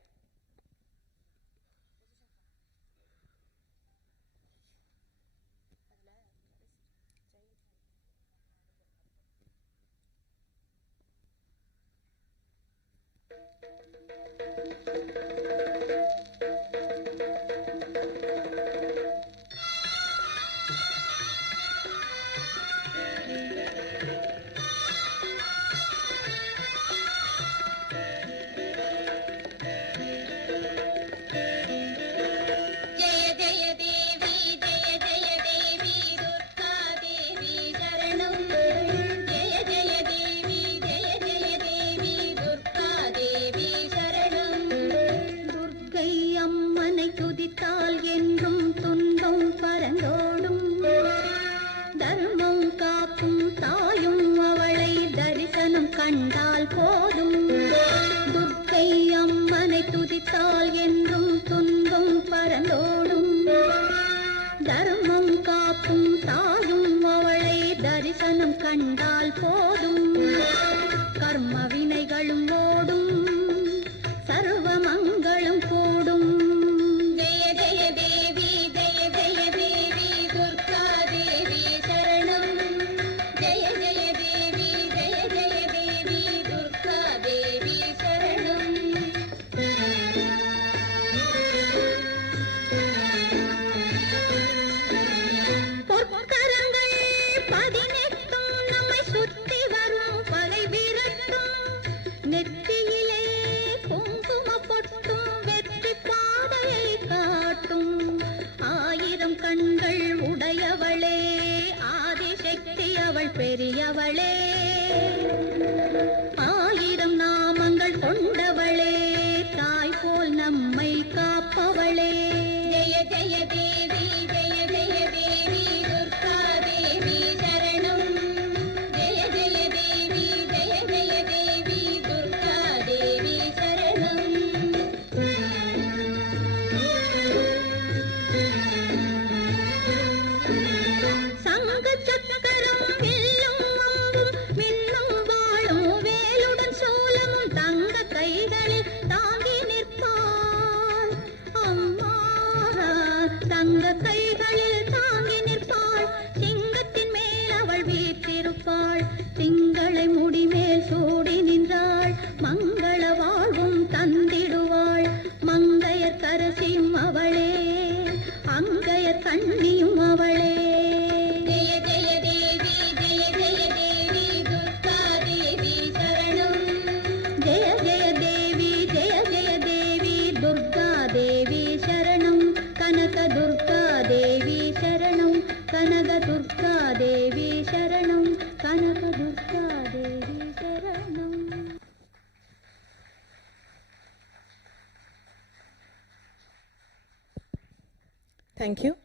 Thank you.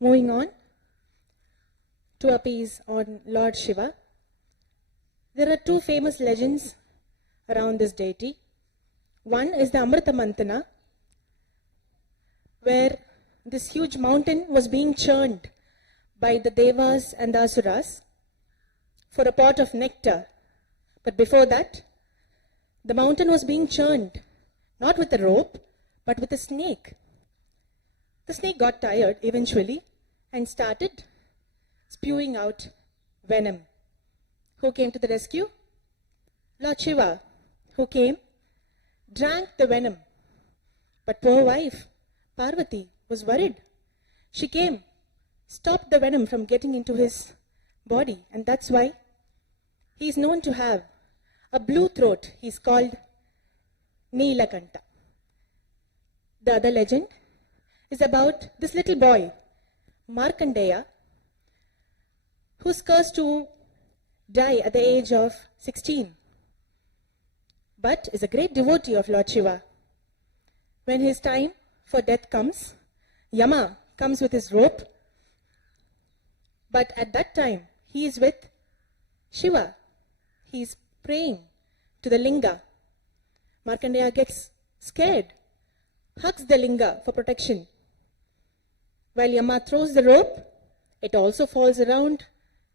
Moving on to a piece on Lord Shiva. There are two famous legends around this deity. One is the Amrita Mantana, where this huge mountain was being churned by the Devas and the Asuras for a pot of nectar. But before that, the mountain was being churned, not with a rope, but with a snake. The snake got tired eventually and started spewing out venom. Who came to the rescue? Lord Shiva, who came, drank the venom. But poor wife, Parvati, was worried. She came, stopped the venom from getting into his body, and that's why he is known to have a blue throat. He's called Neelakanta. The other legend is about this little boy, Markandeya, who's cursed to die at the age of 16, but is a great devotee of Lord Shiva. When his time for death comes, Yama comes with his rope, but at that time he is with Shiva. He is praying to the linga. Markandeya gets scared, hugs the linga for protection. While Yama throws the rope, it also falls around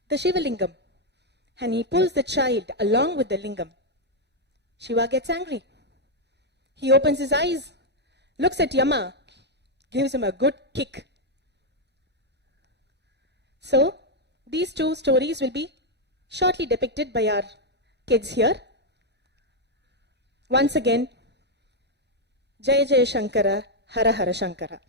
the Shiva lingam, and he pulls the child along with the lingam. Shiva gets angry. He opens his eyes, looks at Yama, gives him a good kick. So, these two stories will be shortly depicted by our kids here. Once again, Jaya Jaya Shankara, Hara Hara Shankara.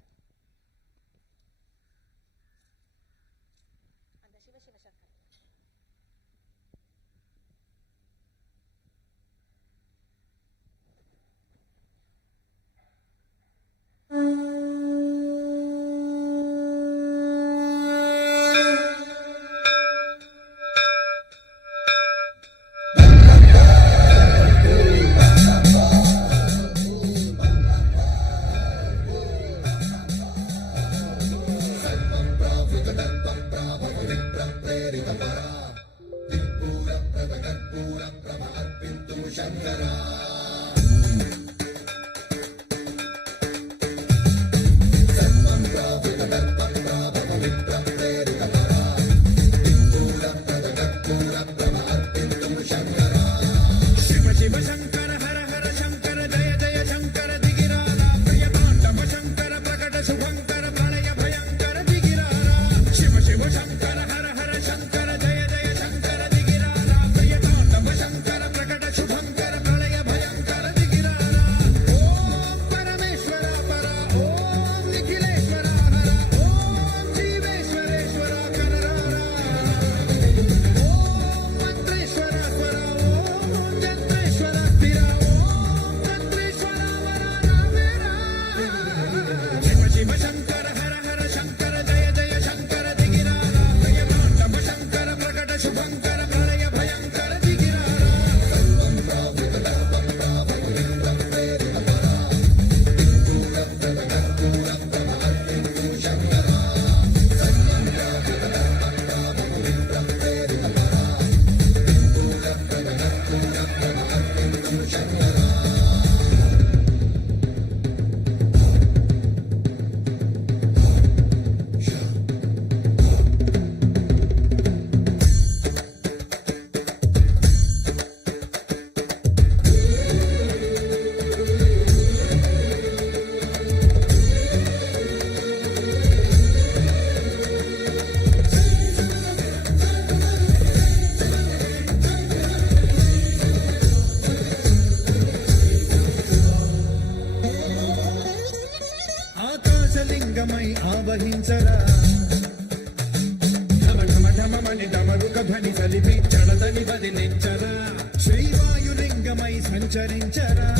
లింగమై ఆవహించరా ఢమ ఢమ ఢమమని డమరుక ధ్వని కలిపి చడదని వదిలించరా శ్రీవాయులింగమై సంచరించరా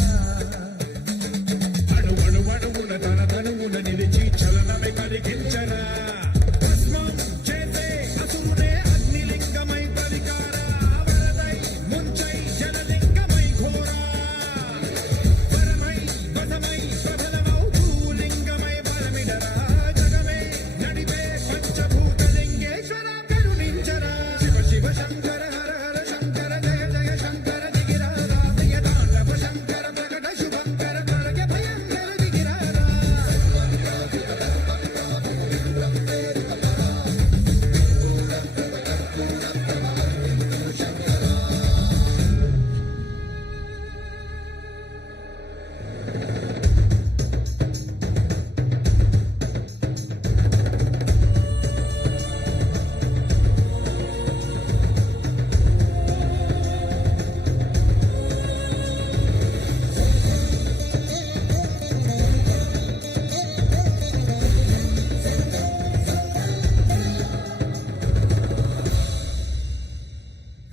అణువణువణువున తన తనువున నిలిచి చలనమై కలిగించరా భస్మం చేసే అసురునే అగ్నిలింగమై పరికారా వరదై ముంచై జలలింగమై ఘోరా వరమై వసమై ప్రబలమౌ భూలింగమై బలమిడరా జగమే నడిపే పంచభూతలింగేశ్వర కరుణించరా శివ శివ శంకర హర హర శంకర జయ జయ శంకర దిగిరారా ప్రియ తాండవ శంకర ప్రకట శుభంకర ప్రళయ భయంకర దిగిరారా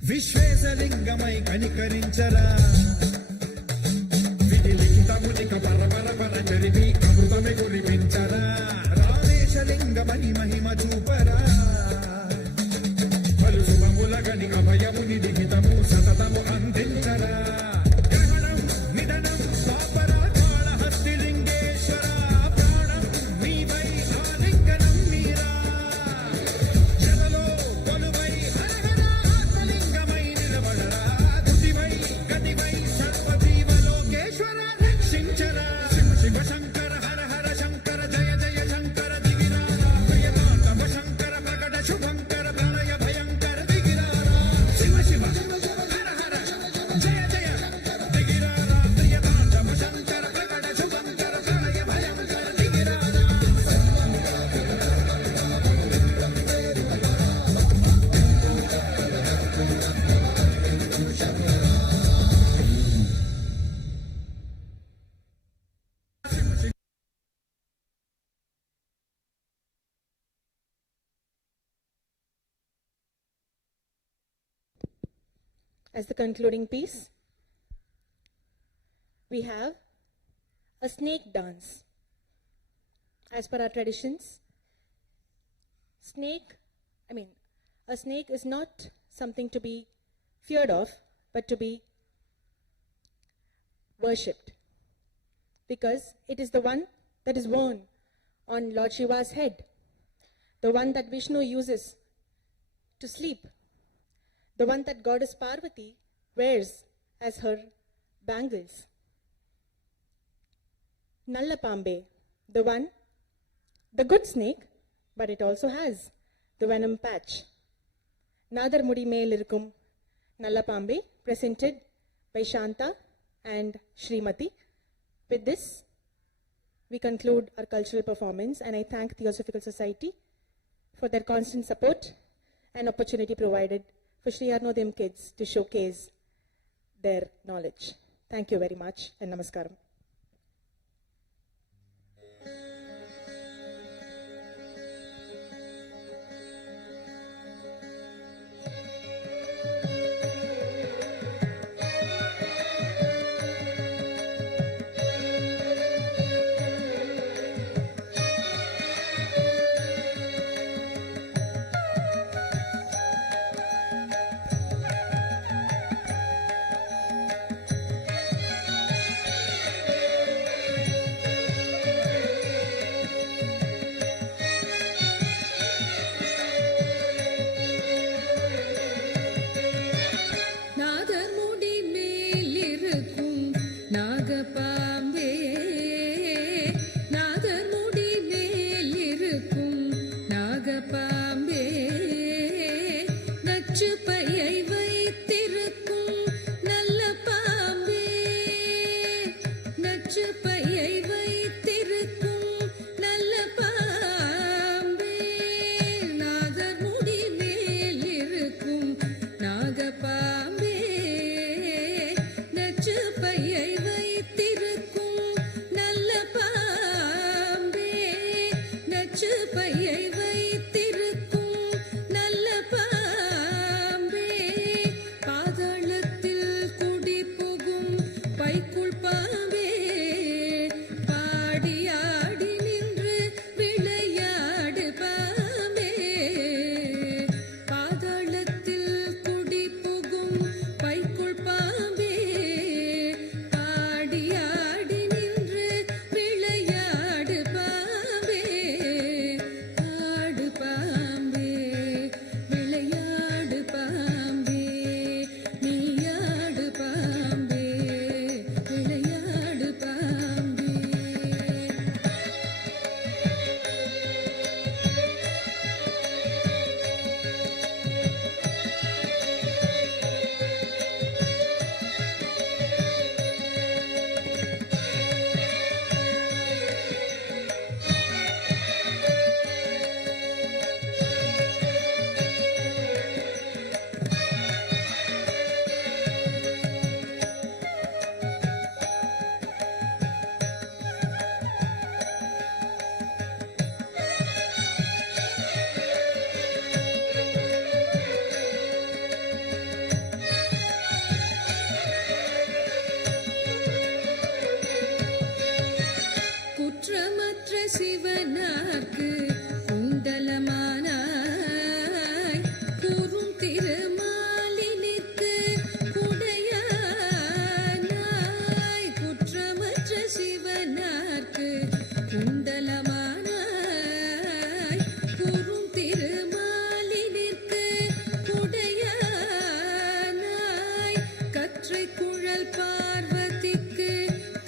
విశ్వేశలింగమై కనికరించరా విధిలిఖితమునిక పరపర పర చరివి as the concluding piece, we have a snake dance. As per our traditions, a snake is not something to be feared of, but to be worshipped, because it is the one that is worn on Lord Shiva's head, the one that Vishnu uses to sleep, the one that Goddess Parvati wears as her bangles. Nalla Pambe, the good snake, but it also has the venom patch. Nadar Mudi Mel Irkum Nalla Pambe, presented by Shanta and Shrimati. With this, we conclude our cultural performance, and I thank Theosophical Society for their constant support and opportunity provided for Shri Arunodayam kids to showcase their knowledge. Thank you very much, and namaskaram.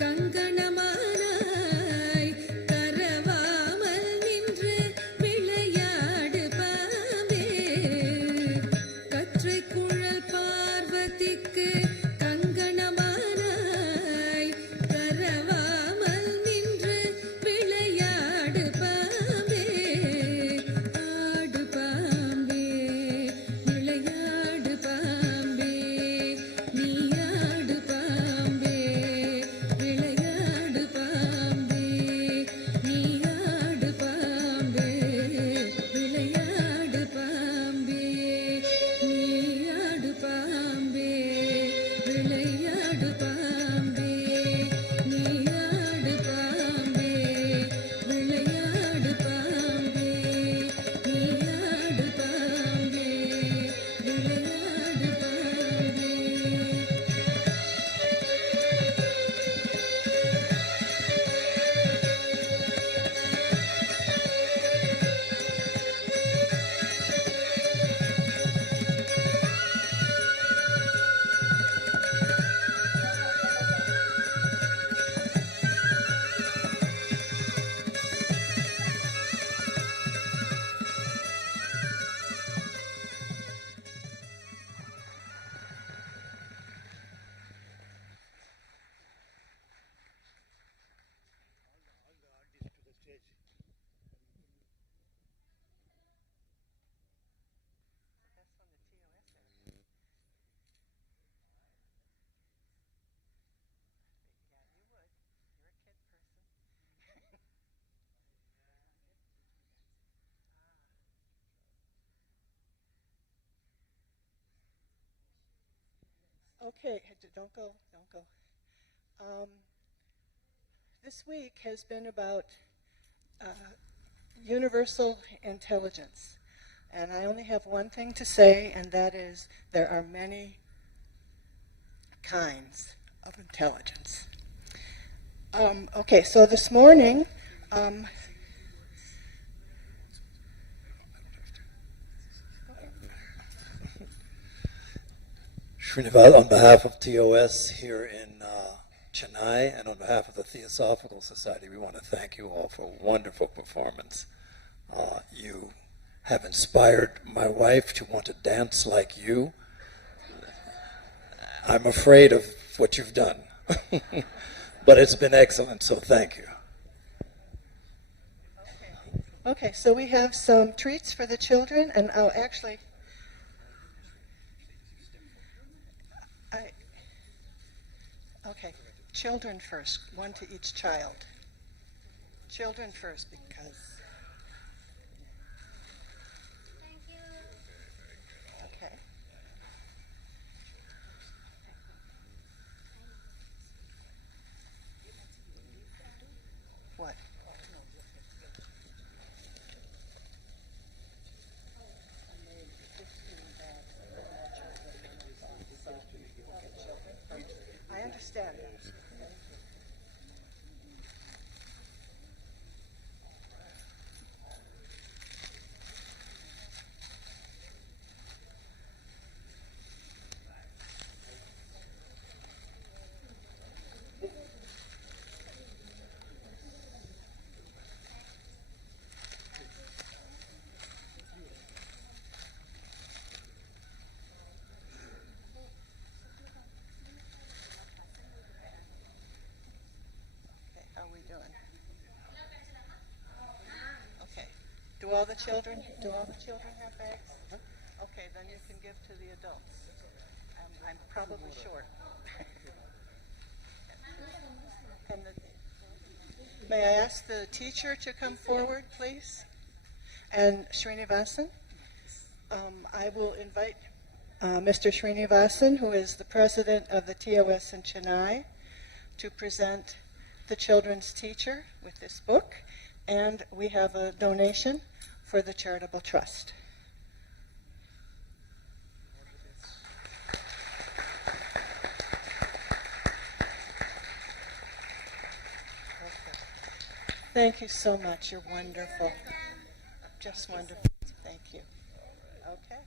கங்கணமானாய் கரவாமல் நின்று Okay, don't go. This week has been about universal intelligence. And I only have one thing to say, and that is there are many kinds of intelligence. Okay, so this morning, Srinivas, on behalf of TOS here in Chennai and on behalf of the Theosophical Society, we want to thank you all for a wonderful performance. You have inspired my wife to want to dance like you. I'm afraid of what you've done, but it's been excellent, so thank you. okay, so we have some treats for the children, and okay, children first, one to each child. Children first, because... Thank you. Okay. What? I understand. Okay, how are we doing? Okay. Do all the children have bags? Okay, then you can give to the adults. I'm probably short. May I ask the teacher to come forward, please? And Srinivasan? I will invite Mr. Srinivasan, who is the president of the TOS in Chennai, to present the children's teacher with this book, and we have a donation for the charitable trust. Thank you so much. You're wonderful. Just wonderful. Thank you. Okay.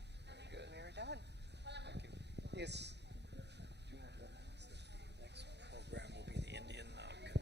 We're done. Yes.